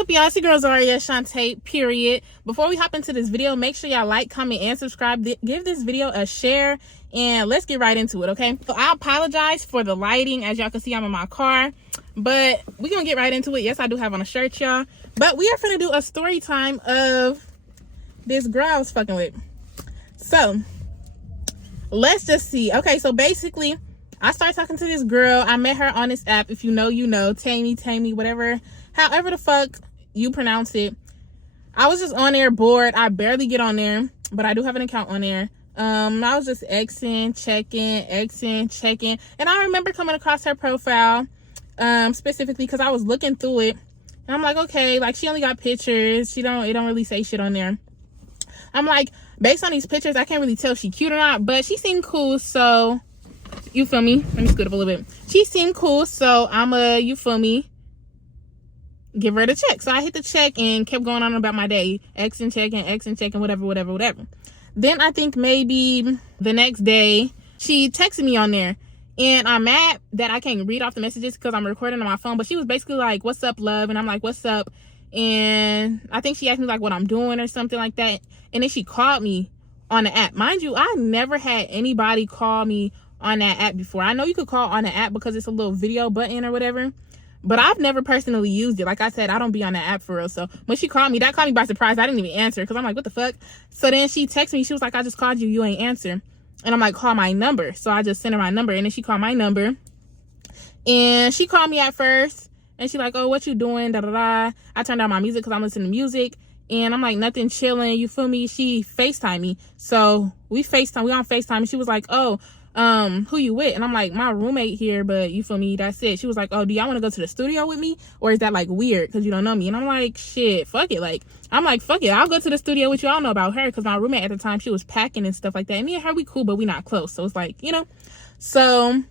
What's up, y'all? It's your girl Zaria Shantae, period. Before we hop into this video, make sure y'all like, comment, and subscribe. Give this video a share, and let's get right into it, okay? So I apologize for the lighting. As y'all can see, I'm in my car, but we're gonna get right into it. Yes, I do have on a shirt, y'all, but we are gonna do a story time of this girl I was fucking with. So let's just see. Okay, so basically I started talking to this girl. I met her on this app. If you know, you know. Tammy, whatever. However the fuck you pronounce it. I was just on there bored. I barely get on there, but I do have an account on there. I was just checking. And I remember coming across her profile, specifically because I was looking through it. And I'm like, okay, like she only got pictures. It don't really say shit on there. I'm like, based on these pictures, I can't really tell if she cute or not, but she seemed cool, so you feel me? Let me scoot up a little bit. She seemed cool, so you feel me, give her the check. So I hit the check and kept going on about my day. Xing checking, whatever. Then I think maybe the next day, she texted me on there. And I'm mad that I can't read off the messages because I'm recording on my phone. But she was basically like, what's up, love? And I'm like, what's up? And I think she asked me like what I'm doing or something like that. And then she called me on the app. Mind you, I never had anybody call me on that app before. I know you could call on the app because it's a little video button or whatever, but I've never personally used it. Like I said, I don't be on that app for real. So when she called me, that caught me by surprise. I didn't even answer because I'm like, what the fuck? So then she texted me. She was like, I just called you. You ain't answer. And I'm like, call my number. So I just sent her my number. And then she called my number. And she called me at first. And she like, oh, what you doing? Da da da. I turned down my music because I'm listening to music. And I'm like, nothing, chilling. You feel me? She FaceTimed me. So we on FaceTime. And she was like, oh, who you with? And I'm like, my roommate here, but you feel me? That's it. She was like, oh, do y'all want to go to the studio with me? Or is that like weird because you don't know me? And I'm like, shit, fuck it. Like, I'm like, fuck it. I'll go to the studio with you. I don't know about her because my roommate at the time, she was packing and stuff like that. And me and her, we cool, but we not close. So it's like, you know. So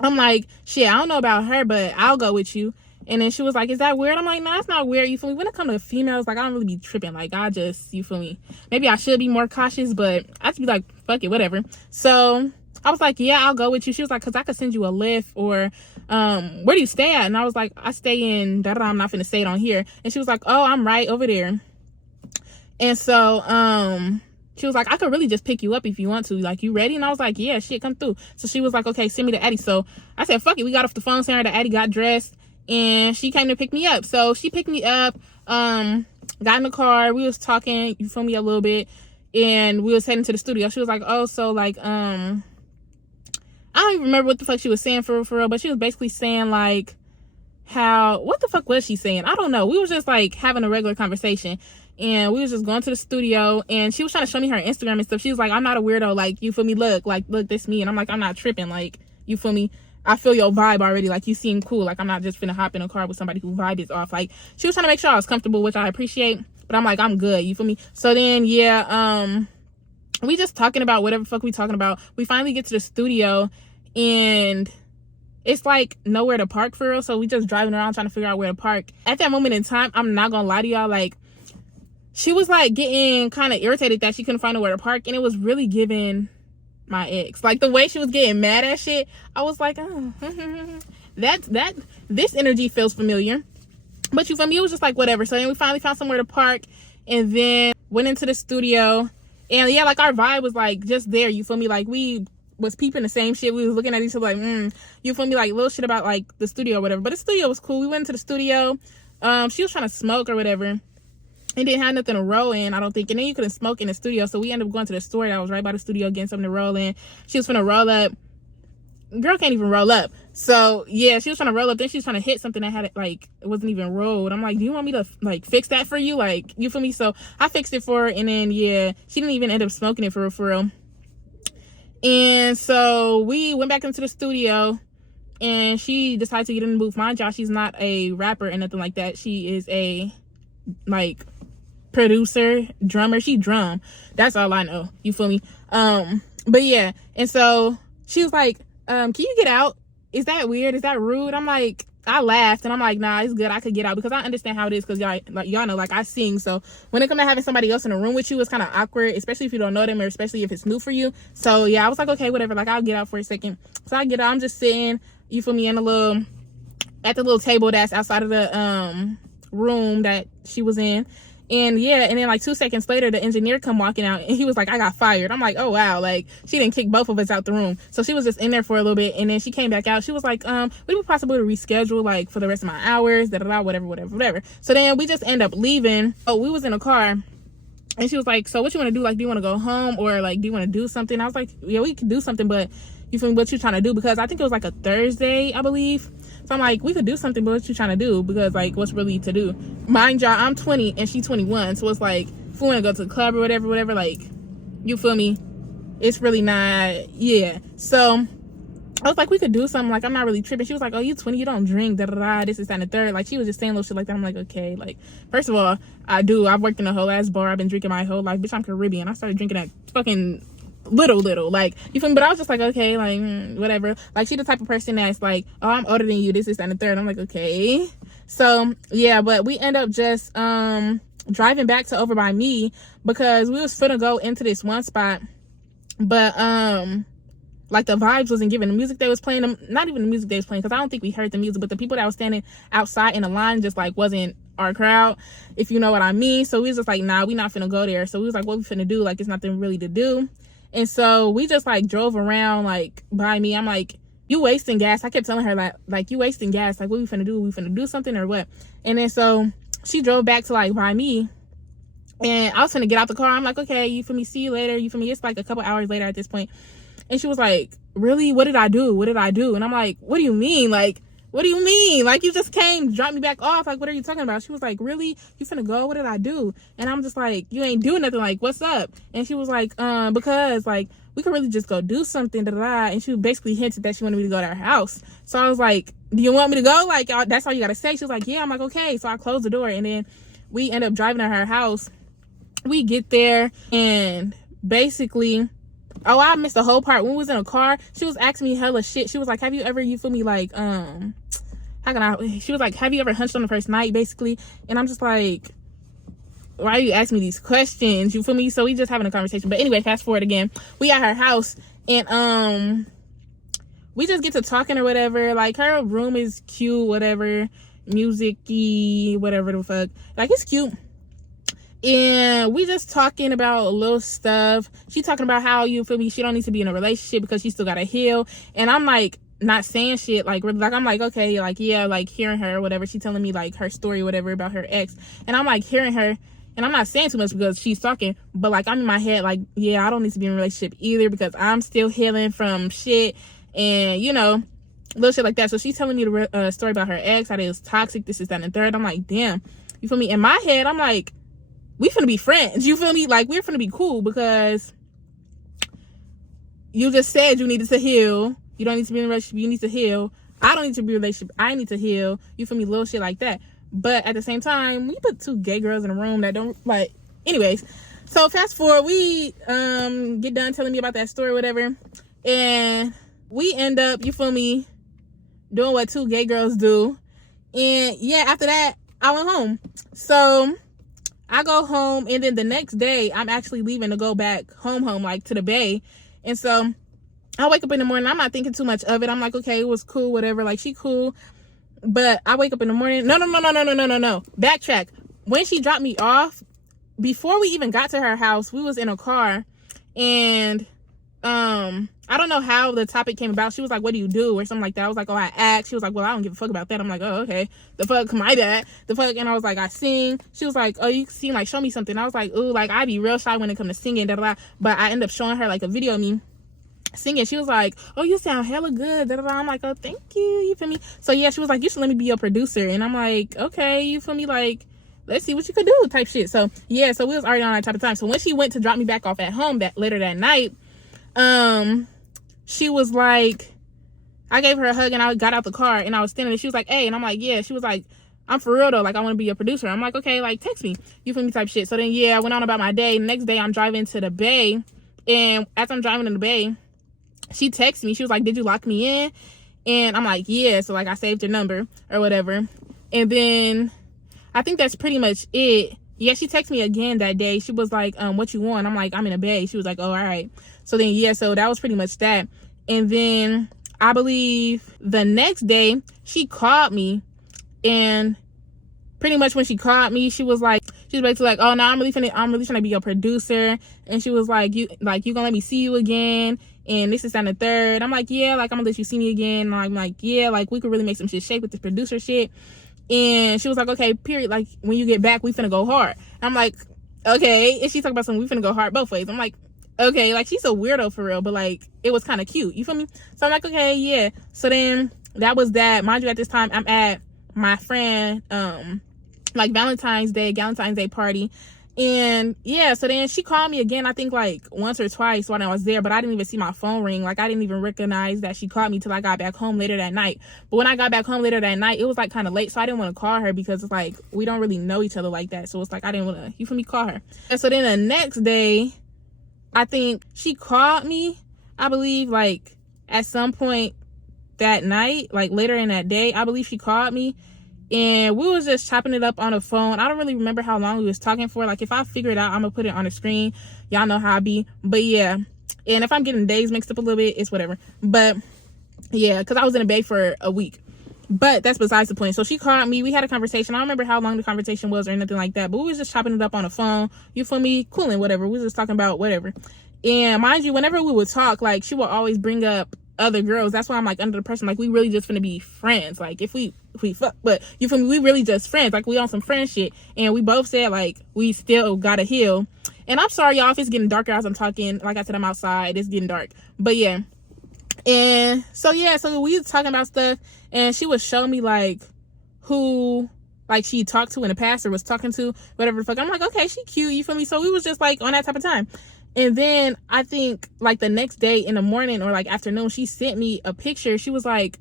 I'm like, shit, I don't know about her, but I'll go with you. And then she was like, is that weird? I'm like, no, it's not weird. You feel me? When it comes to females, like, I don't really be tripping. Like, I just, you feel me? Maybe I should be more cautious, but I just be like, fuck it, whatever. So I was like, yeah, I'll go with you. She was like, because I could send you a lift or where do you stay at? And I was like, I stay in, I'm not finna say it on here. And she was like, oh, I'm right over there. And so she was like, I could really just pick you up if you want to. Like, you ready? And I was like, yeah, shit, come through. So she was like, okay, send me the Addy. So I said, fuck it. We got off the phone, saying the Addy, got dressed. And she came to pick me up. So she picked me up, got in the car. We was talking, you feel me, a little bit. And we was heading to the studio. She was like, oh, so like, I don't even remember what the fuck she was saying for real. But she was basically saying like what the fuck was she saying? I don't know. We was just like having a regular conversation. And we was just going to the studio. And she was trying to show me her Instagram and stuff. She was like, I'm not a weirdo. Like, you feel me? Look, this me. And I'm like, I'm not tripping. Like, you feel me? I feel your vibe already. Like, you seem cool. Like, I'm not just finna hop in a car with somebody who vibe is off. Like, she was trying to make sure I was comfortable, which I appreciate. But I'm like, I'm good. You feel me? So then, yeah, we just talking about whatever fuck we talking about. We finally get to the studio, and it's like nowhere to park for real. So we just driving around trying to figure out where to park. At that moment in time, I'm not gonna lie to y'all, like, she was like getting kind of irritated that she couldn't find nowhere to park, and it was really giving my ex. Like, the way she was getting mad at shit, I was like, oh, this energy feels familiar. But you feel me? It was just like, whatever. So then we finally found somewhere to park, and then went into the studio. And yeah, like, our vibe was like just there, you feel me? Like, we was peeping the same shit. We was looking at each other like, you feel me? Like, little shit about like the studio or whatever. But the studio was cool. We went into the studio. She was trying to smoke or whatever. And didn't have nothing to roll in, I don't think. And then you couldn't smoke in the studio. So we ended up going to the store that was right by the studio, getting something to roll in. She was finna roll up. Girl can't even roll up. So yeah, she was trying to roll up. Then she was trying to hit something that had it wasn't even rolled. I'm like, do you want me to like fix that for you? Like, you feel me? So I fixed it for her. And then yeah, she didn't even end up smoking it for real. And so we went back into the studio, and she decided to get in the booth. Mind y'all, she's not a rapper or nothing like that. She is a like producer, drummer. She drum. That's all I know. You feel me? But yeah. And so she was like, can you get out? Is that weird? Is that rude? I'm like, I laughed, and I'm like, nah, it's good. I could get out because I understand how it is, because y'all know, like, I sing. So when it comes to having somebody else in the room with you, it's kind of awkward, especially if you don't know them, or especially if it's new for you. So yeah, I was like, okay, whatever. Like, I'll get out for a second. So I get out. I'm just sitting, you feel me, at the little table that's outside of the room that she was in. And yeah, and then like 2 seconds later, the engineer come walking out, and he was like, I got fired. I'm like, oh wow, like she didn't kick both of us out the room. So she was just in there for a little bit, and then she came back out. She was like, would it be possible to reschedule like for the rest of my hours, whatever. So then we just end up leaving. Oh, we was in a car, and she was like, so what you want to do? Like, do you want to go home, or like do you want to do something? I was like, yeah, we could do something, but you feel me, what you trying to do? Because I think it was like a Thursday, I believe. So I'm like, we could do something, but what you trying to do? Because like, what's really to do? Mind y'all, I'm 20 and she's 21. So it's like, if we want to go to the club or whatever, like, you feel me? It's really not, yeah. So I was like, we could do something. Like, I'm not really tripping. She was like, oh, you 20, you don't drink, this is that and the third. Like, she was just saying little shit like that. I'm like, okay. Like, first of all, I do. I've worked in a whole ass bar. I've been drinking my whole life. Bitch, I'm Caribbean. I started drinking at fucking little, like, you feel me? But I was just like, okay, like, whatever. Like, she the type of person that's like, oh, I'm older than you, this is that and the third. I'm like, okay. So yeah, but we end up just driving back to over by me, because we was finna go into this one spot, but like the vibes wasn't giving. The music they was playing, not even the music they was playing, because I don't think we heard the music, but the people that was standing outside in the line just like wasn't our crowd, if you know what I mean. So we was just like, nah, we not finna go there. So we was like, what we finna do? Like, it's nothing really to do. And so we just like drove around like by me. I'm like, you wasting gas. I kept telling her like you wasting gas. Like, what we finna do? We finna do something or what? And then so she drove back to like by me, and I was finna get out the car. I'm like, okay, you feel me? See you later. You feel me? It's like a couple hours later at this point. And she was like, really? What did I do? What did I do? And I'm like, what do you mean? Like, what do you mean? Like, you just came, dropped me back off. Like, what are you talking about? She was like, really? You finna go? What did I do? And I'm just like, you ain't doing nothing. Like, what's up? And she was like, because like, we could really just go do something, And she basically hinted that she wanted me to go to her house. So I was like, do you want me to go? Like, that's all you gotta say. She was like, yeah. I'm like, okay. So I closed the door, and then we end up driving to her house. We get there, and basically, oh, I missed the whole part. When we was in a car, she was asking me hella shit. She was like, have you ever, you feel me, like, she was like, have you ever hunched on the first night, basically? And I'm just like, why are you asking me these questions? You feel me? So we just having a conversation. But anyway, fast forward again. We at her house, and we just get to talking or whatever. Like, her room is cute, whatever, music-y, whatever the fuck. Like, it's cute. And we just talking about little stuff. She talking about how, you feel me, she don't need to be in a relationship because she still gotta heal. And I'm like, not saying shit, like I'm like, okay, like, yeah, like hearing her or whatever. She telling me like her story or whatever about her ex, and I'm like hearing her, and I'm not saying too much because she's talking, but like I'm in my head like, yeah, I don't need to be in a relationship either because I'm still healing from shit, and you know, little shit like that. So she's telling me the story about her ex, how it was toxic, this is that and the third. I'm like, damn, you feel me? In my head, I'm like, we finna be friends, you feel me? Like, we're finna be cool because you just said you needed to heal. You don't need to be in a relationship, you need to heal. I don't need to be in a relationship, I need to heal. You feel me? Little shit like that. But at the same time, we put two gay girls in a room that don't, like, anyways. So fast forward, we get done telling me about that story or whatever. And we end up, you feel me, doing what two gay girls do. And yeah, after that, I went home. So I go home, and then the next day, I'm actually leaving to go back home, like to the Bay. And so I wake up in the morning. I'm not thinking too much of it. I'm like, okay, it was cool, whatever. Like, she cool. But I wake up in the morning. No. Backtrack. When she dropped me off, before we even got to her house, we was in a car. And I don't know how the topic came about. She was like, what do you do? Or something like that. I was like, oh, I act. She was like, well, I don't give a fuck about that. I'm like, oh, okay. The fuck, my bad. The fuck. And I was like, I sing. She was like, oh, you sing, like, show me something. I was like, ooh, like, I be real shy when it comes to singing, da-da-da. But I end up showing her, like, a video of me singing. She was like, oh, you sound hella good, da-da-da. I'm like, oh, thank you. You feel me? So, yeah, she was like, you should let me be your producer. And I'm like, okay, you feel me? Like, let's see what you could do type shit. So, yeah, so we was already on that type of time. So when she went to drop me back off at home later that night, she was like, I gave her a hug and I got out the car and I was standing there. She was like, hey, and I'm like, yeah. She was like, I'm for real though, like, I want to be your producer. I'm like, okay, like, text me, you feel me, type shit. So then, yeah, I went on about my day. Next day, I'm driving to the Bay, and as I'm driving in the Bay, she texted me. She was like, did you lock me in? And I'm like, yeah. So like, I saved your number or whatever. And then I think that's pretty much it. Yeah, she texted me again that day. She was like, what you want? I'm like, I'm in a Bay. She was like, oh, all right. So then, yeah, so that was pretty much that. And then I believe the next day she called me, and pretty much when she called me, she was basically like, oh no, I'm really trying to be your producer. And she was like, you gonna let me see you again? And this is and the third. I'm like, yeah, like I'm gonna let you see me again. And I'm like, yeah, like we could really make some shit shake with this producer shit. And she was like, okay, period. Like when you get back, we finna go hard. I'm like, okay. And she talking about something, we finna go hard both ways. I'm like, okay, like she's a weirdo for real, but like it was kind of cute. You feel me? So I'm like, okay, yeah. So then that was that. Mind you, at this time I'm at my friend like Valentine's Day party. And yeah, so then she called me again, I think like once or twice when I was there, but I didn't even see my phone ring. Like I didn't even recognize that she called me till I got back home later that night. But when I got back home later that night, it was like kind of late, so I didn't want to call her because it's like we don't really know each other like that. So it's like I didn't want to, you feel me, call her. And so then the next day, I think she called me, I believe like at some point that night, like later in that day, I believe she called me. And we was just chopping it up on the phone. I don't really remember how long we was talking for. Like, if I figure it out, I'm going to put it on the screen. Y'all know how I be. But, yeah. And if I'm getting days mixed up a little bit, it's whatever. But, yeah, because I was in the Bay for a week. But that's besides the point. So, she called me. We had a conversation. I don't remember how long the conversation was or anything like that. But we was just chopping it up on the phone. You feel me? Cooling, whatever. We was just talking about whatever. And mind you, whenever we would talk, like, she would always bring up other girls. That's why I'm like under the pressure. Like, we really just finna be friends. Like, if we fuck, but you feel me, we really just friends. Like, we on some friend shit. And we both said like we still gotta heal. And I'm sorry y'all if it's getting darker as I'm talking. Like I said, I'm outside, it's getting dark. But yeah. And so yeah, so we was talking about stuff, and she would show me like who like she talked to in the past or was talking to, whatever the fuck. I'm like, okay, she cute, you feel me? So we was just like on that type of time. And then I think like the next day in the morning or like afternoon, she sent me a picture. She was like,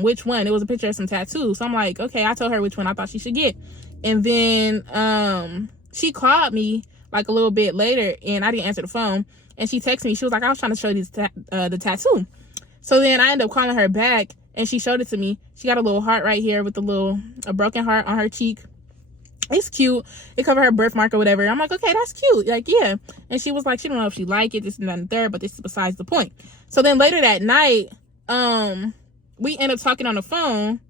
which one? It was a picture of some tattoos. So I'm like, okay, I told her which one I thought she should get. And then she called me like a little bit later, and I didn't answer the phone. And she texted me. She was like, I was trying to show you the tattoo. So then I ended up calling her back, and she showed it to me. She got a little heart right here with a broken heart on her cheek. It's cute. It covered her birthmark or whatever. I'm like, okay, that's cute. Like, yeah. And she was like, she don't know if she like it, this and that and third, but this is besides the point. So then later that night, we ended up talking on the phone,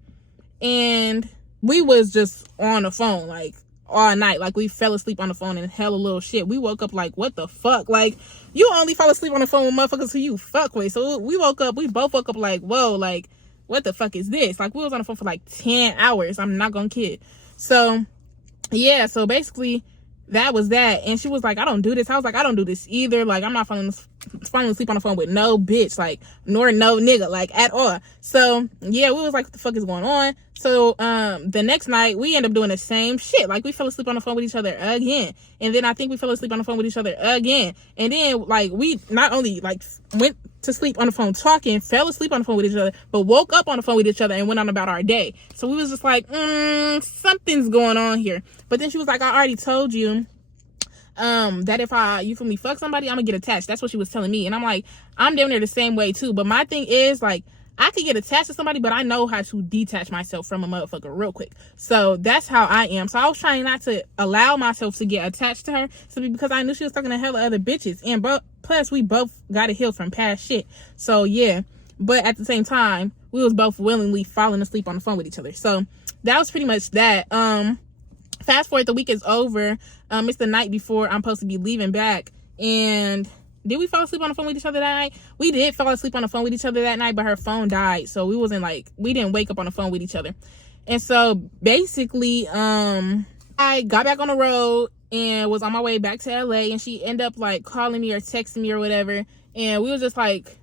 and we was just on the phone like all night. Like, we fell asleep on the phone and hella little shit. We woke up like, what the fuck? Like, you only fall asleep on the phone with motherfuckers who you fuck with. So we both woke up like, whoa, like, what the fuck is this? Like, we was on the phone for like 10 hours. I'm not gonna kid. So yeah, so basically that was that. And she was like, I don't do this. I was like, I don't do this either. Like, I'm not falling asleep on the phone with no bitch, like, nor no nigga, like, at all. So yeah, we was like, what the fuck is going on? So the next night we ended up doing the same shit. Like, we fell asleep on the phone with each other again. And then I think we fell asleep on the phone with each other again. And then like we not only like went to sleep on the phone talking, fell asleep on the phone with each other, but woke up on the phone with each other and went on about our day. So we was just like, something's going on here. But then she was like, I already told you that if you feel me, fuck somebody, I'm gonna get attached. That's what she was telling me. And I'm like, I'm down there the same way too. But my thing is, like, I could get attached to somebody, but I know how to detach myself from a motherfucker real quick. So that's how I am. So I was trying not to allow myself to get attached to her, simply because I knew she was talking to hella other bitches. And plus we both got to heal from past shit. So yeah, but at the same time, we was both willingly falling asleep on the phone with each other. So that was pretty much that. Fast forward, the week is over. It's the night before I'm supposed to be leaving back. And did we fall asleep on the phone with each other that night? We did fall asleep on the phone with each other that night, but her phone died. So we didn't wake up on the phone with each other. And so basically, I got back on the road and was on my way back to LA, and she ended up like calling me or texting me or whatever. And we was just like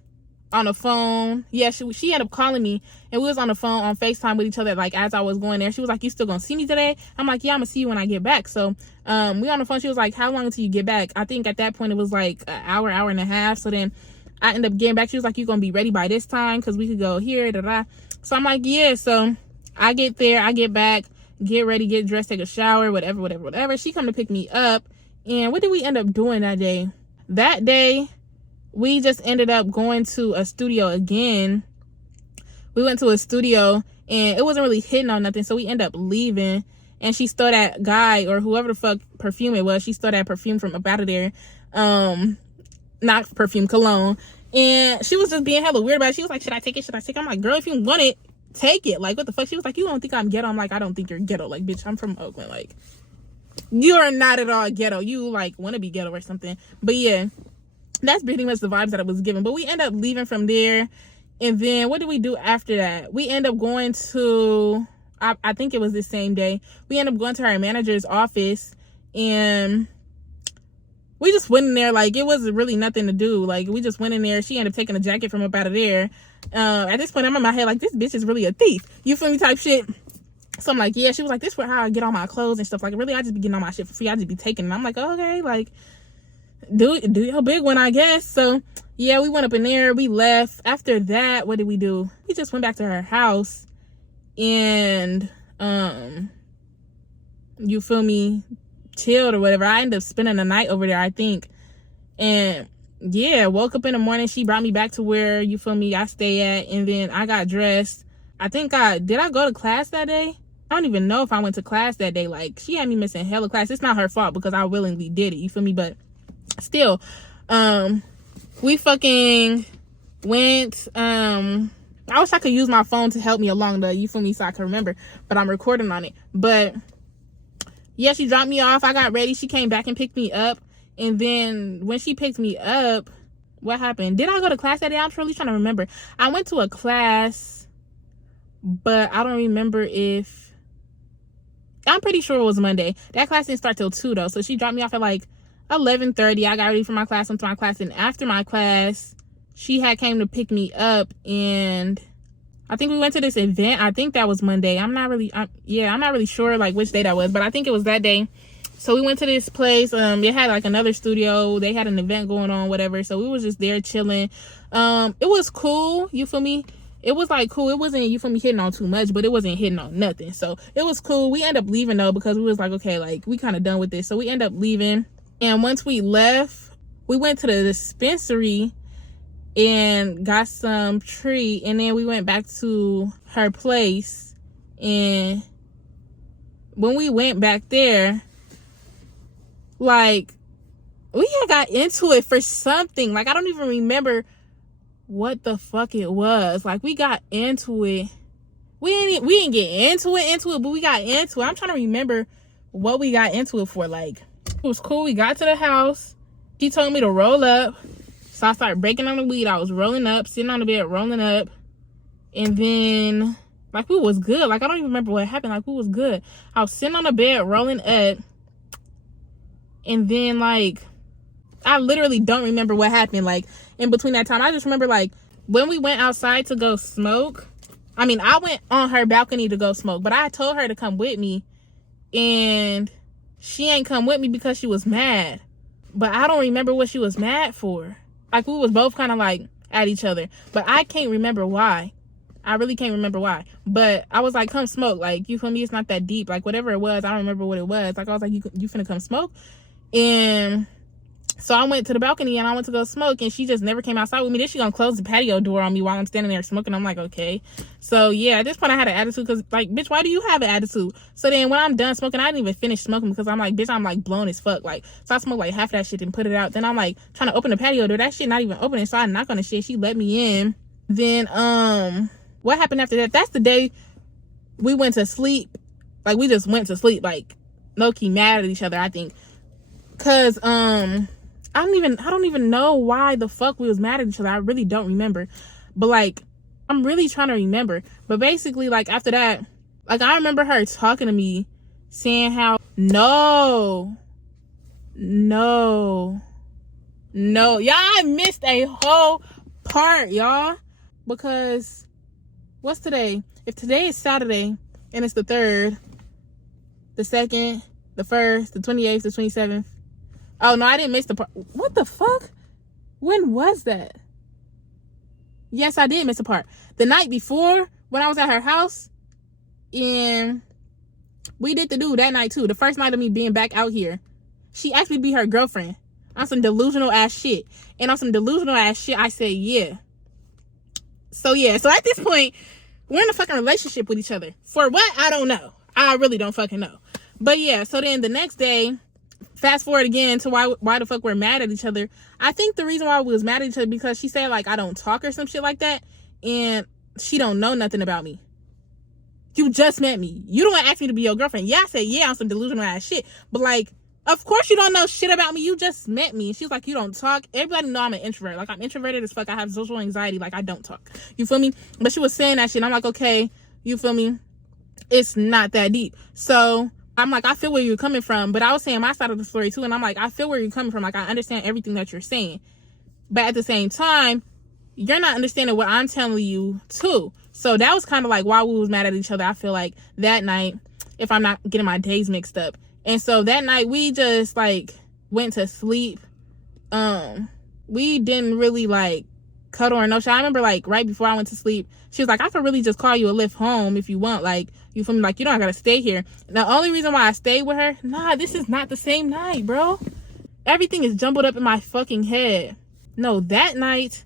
on the phone. Yeah, she ended up calling me, and we was on the phone on FaceTime with each other, like, as I was going there. She was like, you still gonna see me today? I'm like, yeah, I'm gonna see you when I get back. So we on the phone. She was like, how long until you get back? I think at that point it was like an hour and a half. So then I ended up getting back. She was like, you gonna be ready by this time because we could go here, So I'm like, yeah. So I get there, I get back, get ready, get dressed, take a shower, whatever. She come to pick me up. And what did we end up doing that day? That day, we just ended up going to a studio again. We went to a studio, and it wasn't really hitting on nothing, so we ended up leaving. And she stole that guy, or whoever the fuck perfume it was, she stole that perfume from up out of there. Not perfume, cologne. And she was just being hella weird about it. She was like, should I take it? I'm like, girl, if you want it, take it. Like, what the fuck? She was like, you don't think I'm ghetto? I'm like, I don't think you're ghetto. Like, bitch, I'm from Oakland. Like, you are not at all ghetto. You, like, want to be ghetto or something. But yeah, that's pretty much the vibes that I was given. But we end up leaving from there. And then what did we do after that? We end up going to, I think it was the same day. We end up going to our manager's office. And we just went in there. Like, it wasn't really nothing to do. Like, we just went in there. She ended up taking a jacket from up out of there. At this point, I'm in my head like, this bitch is really a thief. You feel me? Type shit. So I'm like, yeah. She was like, this is how I get all my clothes and stuff. Like, really, I just be getting all my shit for free. I just be taking it. I'm like, oh, okay. Like, do your big one, I guess. So, yeah, we went up in there. We left. After that, what did we do? We just went back to her house. And, you feel me? Chilled or whatever. I ended up spending the night over there, I think. And yeah, woke up in the morning. She brought me back to where, you feel me, I stay at. And then I got dressed. I think did I go to class that day? I don't even know if I went to class that day. Like, she had me missing hella class. It's not her fault because I willingly did it, you feel me? But still, we fucking went, I wish I could use my phone to help me along the, you feel me, so I can remember, but I'm recording on it. But yeah, she dropped me off. I got ready. She came back and picked me up. And then when she picked me up, what happened? Did I go to class that day? I'm really trying to remember. I went to a class, but I don't remember if, I'm pretty sure it was Monday. That class didn't start till 2 though. So she dropped me off at like 11:30. I got ready for my class, went to my class. And after my class, she had came to pick me up. And I think we went to this event. I think that was Monday. I'm not really sure like which day that was, but I think it was that day. So we went to this place. It had like another studio. They had an event going on, whatever. So we was just there chilling. It was cool. You feel me? It was like cool. It wasn't, you feel me, hitting on too much, but it wasn't hitting on nothing. So it was cool. We ended up leaving though, because we was like, okay, like we kind of done with this. So we ended up leaving. And once we left, we went to the dispensary and got some treat. And then we went back to her place. And when we went back there, like, we had got into it for something. Like, I don't even remember what the fuck it was. Like, we got into it. We didn't get into it, but we got into it. I'm trying to remember what we got into it for. Like, it was cool. We got to the house. She told me to roll up. So I started breaking on the weed. I was rolling up, sitting on the bed, rolling up. And then, like, we was good. Like, I don't even remember what happened. Like, we was good. I was sitting on the bed, rolling up. And then, like, I literally don't remember what happened, like, in between that time. I just remember, like, when we went outside to go smoke. I mean, I went on her balcony to go smoke, but I told her to come with me. And she ain't come with me because she was mad. But I don't remember what she was mad for. Like, we was both kind of, like, at each other. But I can't remember why. I really can't remember why. But I was like, come smoke. Like, you feel me? It's not that deep. Like, whatever it was, I don't remember what it was. Like, I was like, you finna come smoke? And so I went to the balcony and I went to go smoke, and she just never came outside with me. Then she gonna close the patio door on me while I'm standing there smoking. I'm like, okay. So yeah, at this point I had an attitude because, like, bitch, why do you have an attitude? So then when I'm done smoking, I didn't even finish smoking because I'm like, bitch, I'm like blown as fuck. Like, so I smoked like half of that shit and put it out. Then I'm like trying to open the patio door. That shit not even opening. So I knock on the shit. She let me in. Then what happened after that? That's the day we went to sleep. Like, we just went to sleep, like, low-key mad at each other, I think. Cause I don't even know why the fuck we was mad at each other. I really don't remember. But like, I'm really trying to remember. But basically, like, after that, like, I remember her talking to me, saying how no, y'all, I missed a whole part, y'all. Because what's today? If today is Saturday and it's the 3rd, the 2nd, the 1st, the 28th, the 27th. Oh, no, I didn't miss the part. What the fuck? When was that? Yes, I did miss a part. The night before, when I was at her house, and we did the do that night, too. The first night of me being back out here. She asked me to be her girlfriend on some delusional ass shit. And on some delusional ass shit, I said, yeah. So, yeah. So, at this point, we're in a fucking relationship with each other. For what? I don't know. I really don't fucking know. But, yeah. So, then the next day, fast forward again to why the fuck we're mad at each other. I think the reason why we was mad at each other because she said, like, I don't talk or some shit like that. And she don't know nothing about me. You just met me. You don't ask me to be your girlfriend. Yeah, I said yeah on some delusional ass shit. But like, of course you don't know shit about me. You just met me. She was like, you don't talk. Everybody know I'm an introvert. Like, I'm introverted as fuck. I have social anxiety. Like, I don't talk. You feel me? But she was saying that shit. And I'm like, okay, you feel me? It's not that deep. So I'm like, I feel where you're coming from. But I was saying my side of the story too. And I'm like, I feel where you're coming from. Like, I understand everything that you're saying. But at the same time, you're not understanding what I'm telling you too. So that was kind of like why we was mad at each other. I feel like that night, if I'm not getting my days mixed up. And so that night we just like went to sleep. We didn't really like cuddle or no shit. I remember like right before I went to sleep, she was like, I could really just call you a lift home if you want. Like, you feel me? Like, you don't gotta stay here. The only reason why I stayed with her, nah, this is not the same night, bro. Everything is jumbled up in my fucking head. No, that night,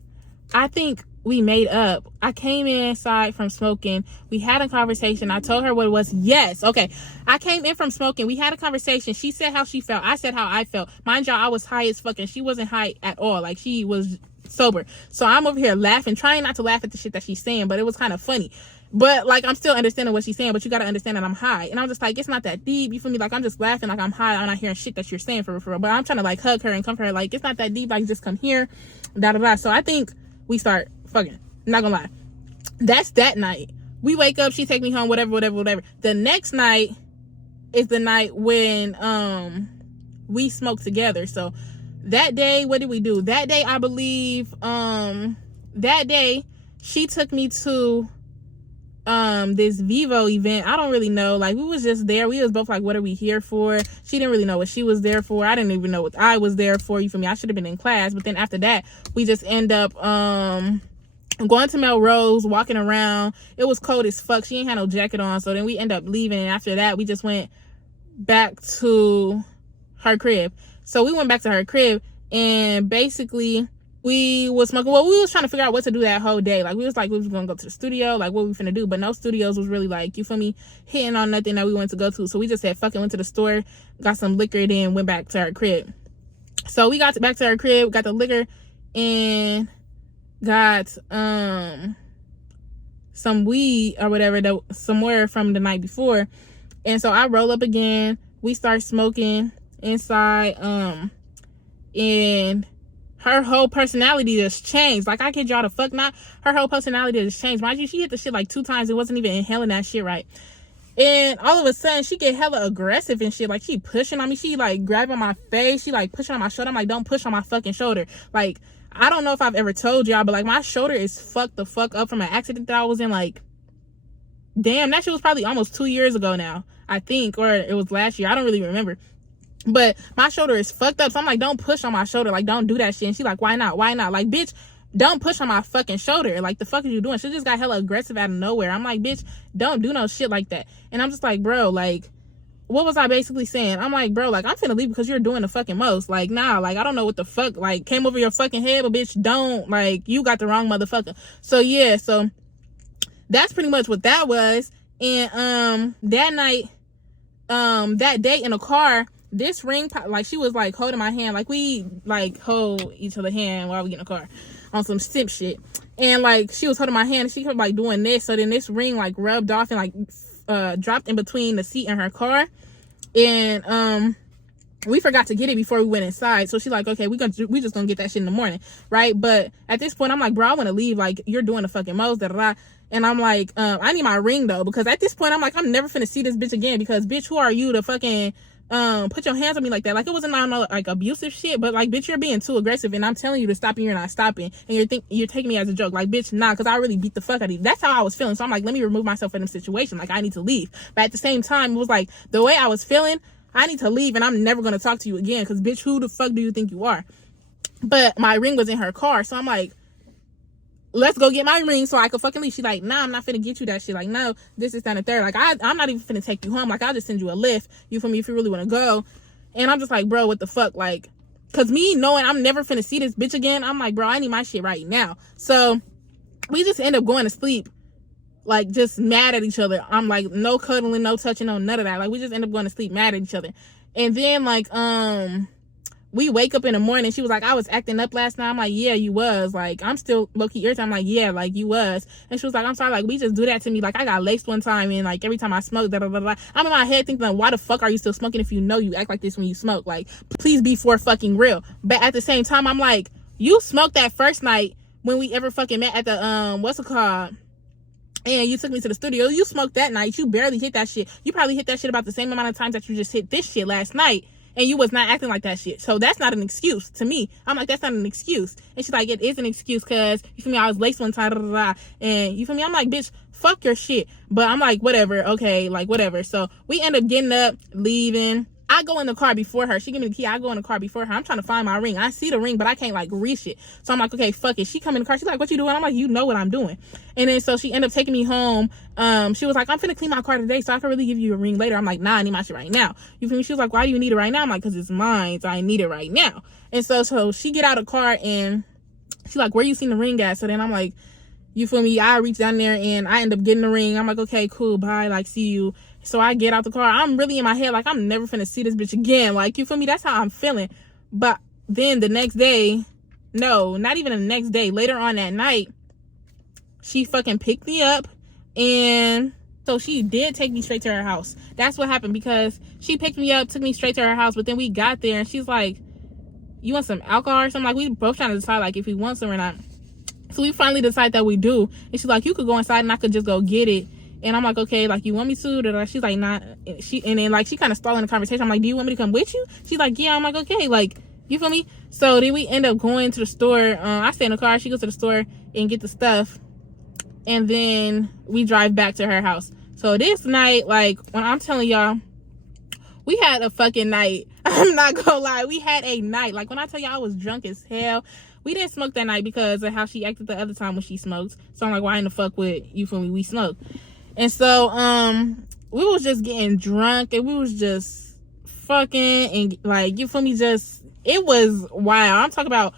I think we made up. I came inside from smoking. We had a conversation. I told her what it was. Yes. Okay. I came in from smoking. We had a conversation. She said how she felt. I said how I felt. Mind y'all, I was high as fuck and she wasn't high at all. Like, she was sober. So I'm over here laughing, trying not to laugh at the shit that she's saying, but it was kind of funny. But like, I'm still understanding what she's saying, but you got to understand that I'm high. And I'm just like, it's not that deep. You feel me? Like, I'm just laughing like I'm high. I'm not hearing shit that you're saying for real. But I'm trying to like hug her and comfort her. Like, it's not that deep. Like, just come here. Da da da. So I think we start fucking. I'm not gonna lie. That's that night. We wake up, she take me home, whatever. The next night is the night when we smoke together. So that day, what did we do? That day, I believe, that day she took me to this Vivo event. I don't really know. Like, we was just there. We was both like, what are we here for? She didn't really know what she was there for. I didn't even know what I was there for. You feel me? I should have been in class. But then after that, we just end up going to Melrose, walking around. It was cold as fuck. She ain't had no jacket on. So then we end up leaving. And after that, we just went back to her crib. So we went back to her crib and basically we was smoking. Well, we was trying to figure out what to do that whole day. Like, we was going to go to the studio. Like, what we finna do. But no studios was really like, you feel me, hitting on nothing that we went to go to. So we just said, fucking went to the store, got some liquor, then went back to her crib. So we got back to her crib, got the liquor, and got some weed or whatever, somewhere from the night before. And so I roll up again. We start smoking inside. And her whole personality just changed. Like, I kid y'all the fuck not. Her whole personality just changed. Mind you, she hit the shit like 2 times. It wasn't even inhaling that shit right. And all of a sudden, she get hella aggressive and shit. Like, she pushing on me. She, like, grabbing my face. She, like, pushing on my shoulder. I'm like, don't push on my fucking shoulder. Like, I don't know if I've ever told y'all, but, like, my shoulder is fucked the fuck up from an accident that I was in. Like, damn, that shit was probably almost 2 years ago now, I think. Or it was last year. I don't really remember. But my shoulder is fucked up. So I'm like, don't push on my shoulder. Like, don't do that shit. And she's like, why not? Why not? Like, bitch, don't push on my fucking shoulder. Like, the fuck are you doing? She just got hella aggressive out of nowhere. I'm like, bitch, don't do no shit like that. And I'm just like, bro, like, what was I basically saying? I'm like, bro, like, I'm finna leave because you're doing the fucking most. Like, nah, like, I don't know what the fuck, like, came over your fucking head, but bitch, don't, like, you got the wrong motherfucker. So, yeah, so that's pretty much what that was. And, that night, that day in the car, this ring, like, she was, like, holding my hand. Like, we, like, hold each other's hand while we get in the car on some simp shit. And, like, she was holding my hand and she kept, like, doing this. So then this ring, like, rubbed off and, like, dropped in between the seat and her car. And, we forgot to get it before we went inside. So she's like, okay, we just gonna get that shit in the morning. Right? But at this point, I'm like, bro, I want to leave. Like, you're doing the fucking most, da da da. And I'm like, I need my ring, though. Because at this point, I'm like, I'm never finna see this bitch again. Because, bitch, who are you to fucking put your hands on me like that? Like, it wasn't no, like, abusive shit, but, like, bitch, you're being too aggressive, and I'm telling you to stop, and you're not stopping, and you're taking me as a joke. Like, bitch, nah, because I really beat the fuck out of you. That's how I was feeling. So I'm like, let me remove myself from the situation. Like, I need to leave. But at the same time, it was like, the way I was feeling, I need to leave, and I'm never going to talk to you again, because, bitch, who the fuck do you think you are? But my ring was in her car, so I'm like, let's go get my ring so I can fucking leave. She's like, nah, I'm not finna get you that shit. Like, no, this is down the third. Like, I'm not even finna take you home. Like, I'll just send you a lift. You feel me? If you really want to go. And I'm just like, bro, what the fuck? Like, cause me knowing I'm never finna see this bitch again, I'm like, bro, I need my shit right now. So we just end up going to sleep, like, just mad at each other. I'm like, no cuddling, no touching, no none of that. Like, we just end up going to sleep mad at each other. And then, like, we wake up in the morning. She was like, I was acting up last night. I'm like, yeah, you was. Like, I'm still low-key irritated. I'm like, yeah, like, you was. And she was like, I'm sorry, like, we just do that to me. Like, I got laced one time, and, like, every time I smoke, da da da da. I'm in my head thinking, like, why the fuck are you still smoking if you know you act like this when you smoke? Like, please be for fucking real. But at the same time, I'm like, you smoked that first night when we ever fucking met at the, what's it called? And you took me to the studio. You smoked that night. You barely hit that shit. You probably hit that shit about the same amount of times that you just hit this shit last night. And you was not acting like that shit. So that's not an excuse to me. I'm like, that's not an excuse. And she's like, it is an excuse because, you feel me, I was laced one time, da, da, da, and you feel me? I'm like, bitch, fuck your shit. But I'm like, whatever, okay, like, whatever. So we end up getting up, leaving. I go in the car before her. She give me the key. I go in the car before her. I'm trying to find my ring. I see the ring, but I can't, like, reach it. So I'm like, okay, fuck it. She come in the car. She's like, what you doing? I'm like, you know what I'm doing. And then so she ended up taking me home. She was like, I'm finna clean my car today, so I can really give you a ring later. I'm like, nah, I need my shit right now. You feel me? She was like, why do you need it right now? I'm like, because it's mine, so I need it right now. And so she get out of the car, and she's like, where you seen the ring at? So then I'm like, you feel me? I reach down there, and I end up getting the ring. I'm like, okay, cool, bye, like, see you. So I get out the car. I'm really in my head, like, I'm never finna see this bitch again. Like, you feel me? That's how I'm feeling. But then the next day, no, not even the next day, later on that night, she fucking picked me up. And so she did take me straight to her house. That's what happened, because she picked me up, took me straight to her house. But then we got there, and she's like, you want some alcohol or something? Like, we both trying to decide, like, if we want some or not. So we finally decide that we do. And she's like, you could go inside and I could just go get it. And I'm like, okay, like, you want me to? She's like, nah. And then, like, she kind of stalling the conversation. I'm like, do you want me to come with you? She's like, yeah. I'm like, okay, like, you feel me? So then we end up going to the store. I stay in the car. She goes to the store and get the stuff. And then we drive back to her house. So this night, like, when I'm telling y'all, we had a fucking night. I'm not gonna lie. We had a night. Like, when I tell y'all I was drunk as hell, we didn't smoke that night because of how she acted the other time when she smoked. So I'm like, why in the fuck would, you feel me, we smoked? And so, we was just getting drunk, and we was just fucking, and, like, you feel me, just, it was wild. I'm talking about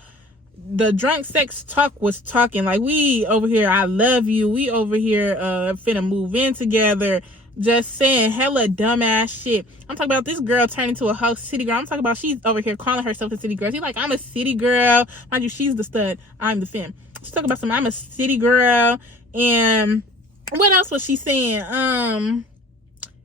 the drunk sex talk was talking. Like, we over here, I love you. We over here, finna move in together. Just saying hella dumbass shit. I'm talking about this girl turned into a whole city girl. I'm talking about she's over here calling herself a city girl. She's like, I'm a city girl. Mind you, she's the stud. I'm the femme. She's talking about I'm a city girl. And what else was she saying?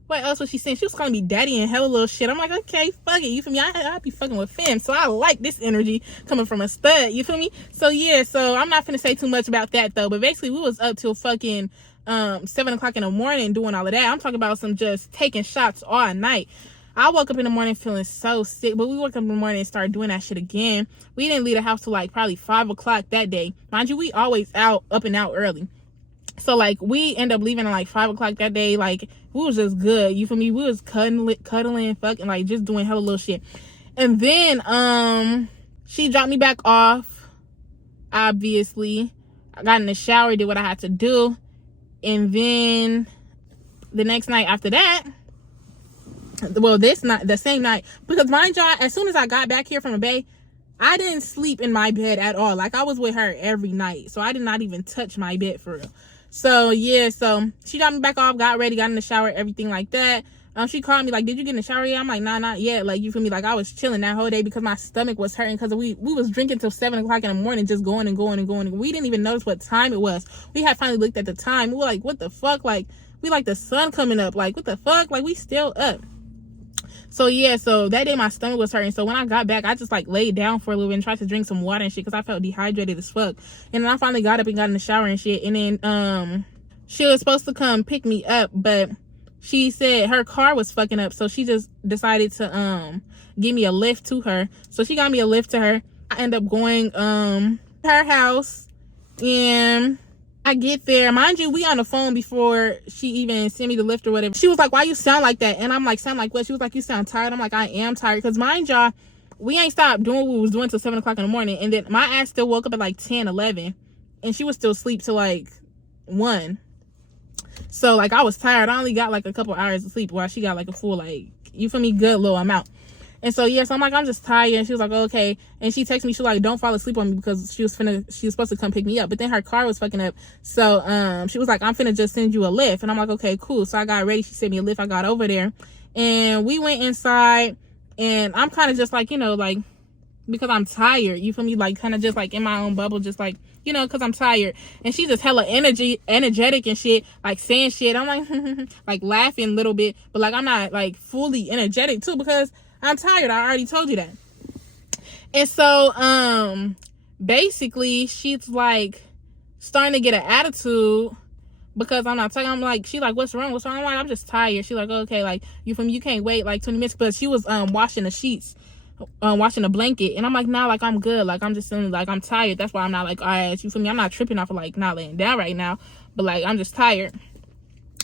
What else was she saying? She was calling me daddy and hella little shit. I'm like, okay, fuck it. You feel me? I be fucking with femme. So I like this energy coming from a stud. You feel me? So yeah, so I'm not finna say too much about that though. But basically we was up till fucking 7 o'clock in the morning doing all of that. I'm talking about some just taking shots all night. I woke up in the morning feeling so sick, but we woke up in the morning and started doing that shit again. We didn't leave the house till like probably 5 o'clock that day. Mind you, we always up and out early. So like we end up leaving at like 5 o'clock that day. Like we was just good. You feel me? We was cuddling, fucking, like just doing hella little shit. And then she dropped me back off. Obviously, I got in the shower, did what I had to do. And then the next night after that, well, this night, the same night, because mind y'all, as soon as I got back here from the Bay, I didn't sleep in my bed at all. Like, I was with her every night. So I did not even touch my bed for real. So yeah, so she dropped me back off, got ready, got in the shower, everything like that. She called me like, did you get in the shower yet? I'm like, nah, not yet. Like, you feel me? Like, I was chilling that whole day because my stomach was hurting because we was drinking till 7 o'clock in the morning, just going and going and going. And we didn't even notice what time it was. We had finally looked at the time. We were like, what the fuck? Like, we like the sun coming up. Like, what the fuck? Like, we still up. So yeah, so that day my stomach was hurting. So when I got back, I just like laid down for a little bit and tried to drink some water and shit because I felt dehydrated as fuck. And then I finally got up and got in the shower and shit. And then she was supposed to come pick me up, but she said her car was fucking up. So she just decided to give me a lift to her. So she got me a lift to her. I end up going to her house, and I get there. Mind you, we on the phone before she even sent me the lift or whatever. She was like, why you sound like that? And I'm like, sound like what? She was like, you sound tired. I'm like, I am tired. Because mind y'all, we ain't stopped doing what we was doing till 7 o'clock in the morning. And then my ass still woke up at like 10, 11. And she was still asleep till like 1. So like, I was tired. I only got like a couple hours of sleep while she got like a full, like, you feel me, good little amount. And so yeah, so I'm like, I'm just tired. And she was like, oh, okay. And she texted me, she was like, don't fall asleep on me, because she was supposed to come pick me up, but then her car was fucking up. So she was like, I'm finna just send you a lift. And I'm like, okay, cool. So I got ready. She sent me a lift. I got over there and we went inside, and I'm kind of just like, you know, like because I'm tired. You feel me? Like, kind of just like in my own bubble, just like, you know, because I'm tired. And she's just hella energetic and shit, like saying shit. I'm like, like laughing a little bit, but like I'm not like fully energetic too because I'm tired. I already told you that. And so, basically, she's like starting to get an attitude because I'm not talking. I'm like, she like, what's wrong? I'm like, I'm just tired. She like, okay, like, you from, you can't wait like 20 minutes. But she was washing the sheets, washing the blanket, and I'm like, nah, like I'm good. Like I'm just feeling like I'm tired. That's why I'm not like, all right, you feel me? I'm not tripping off of like not laying down right now, but like I'm just tired.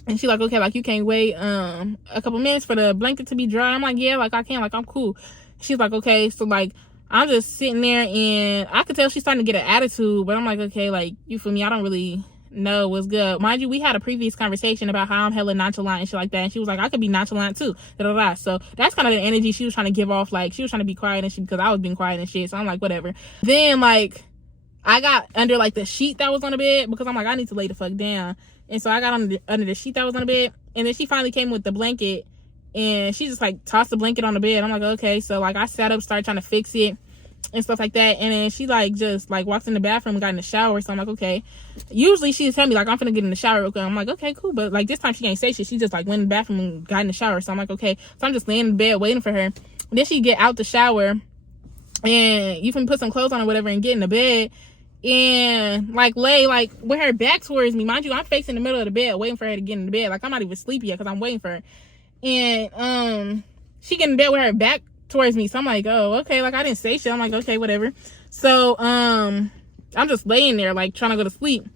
And she like, okay, like you can't wait a couple minutes for the blanket to be dry. I'm like, yeah, like I can, like I'm cool. She's like, okay, so like I'm just sitting there, and I could tell she's starting to get an attitude, but I'm like, okay, like you feel me? I don't really know what's good. Mind you, we had a previous conversation about how I'm hella nonchalant and shit like that, and she was like, I could be nonchalant too. So that's kind of the energy she was trying to give off. Like she was trying to be quiet and shit because I was being quiet and shit. So I'm like, whatever. Then like I got under like the sheet that was on the bed because I'm like, I need to lay the fuck down. And so I got under the sheet that was on the bed, and then she finally came with the blanket, and she just like tossed the blanket on the bed. I'm like, okay. So like I sat up, started trying to fix it and stuff like that, and then she like just like walked in the bathroom and got in the shower. So I'm like, okay. Usually she just tell me like, I'm finna get in the shower real quick. I'm like, okay, cool. But like this time she can't say shit. She just like went in the bathroom and got in the shower. So I'm like, okay. So I'm just laying in bed waiting for her. And then she get out the shower, and you can put some clothes on or whatever and get in the bed and like lay like with her back towards me. Mind you, I'm facing the middle of the bed waiting for her to get in the bed. Like I'm not even sleepy yet because I'm waiting for her. And she get in bed with her back towards me. So I'm like, oh, okay. Like I didn't say shit. I'm like, okay, whatever. So I'm just laying there like trying to go to sleep.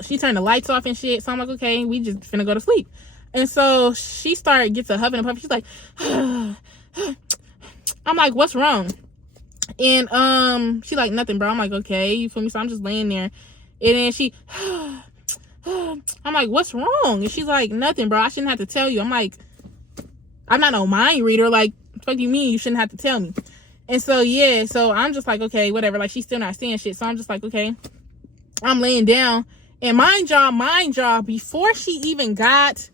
She turned the lights off and shit. So I'm like, okay, we just finna go to sleep. And so she gets a huffing and puffing. She's like, I'm like, what's wrong? And she like, nothing, bro. I'm like, okay, you feel me? So I'm just laying there, and then she I'm like, what's wrong? And she's like, nothing, bro. I shouldn't have to tell you. I'm like, I'm not no mind reader. Like, what the fuck you mean you shouldn't have to tell me? And so yeah, so I'm just like, okay, whatever. Like she's still not saying shit. So I'm just like, okay. I'm laying down, and mind y'all, before she even got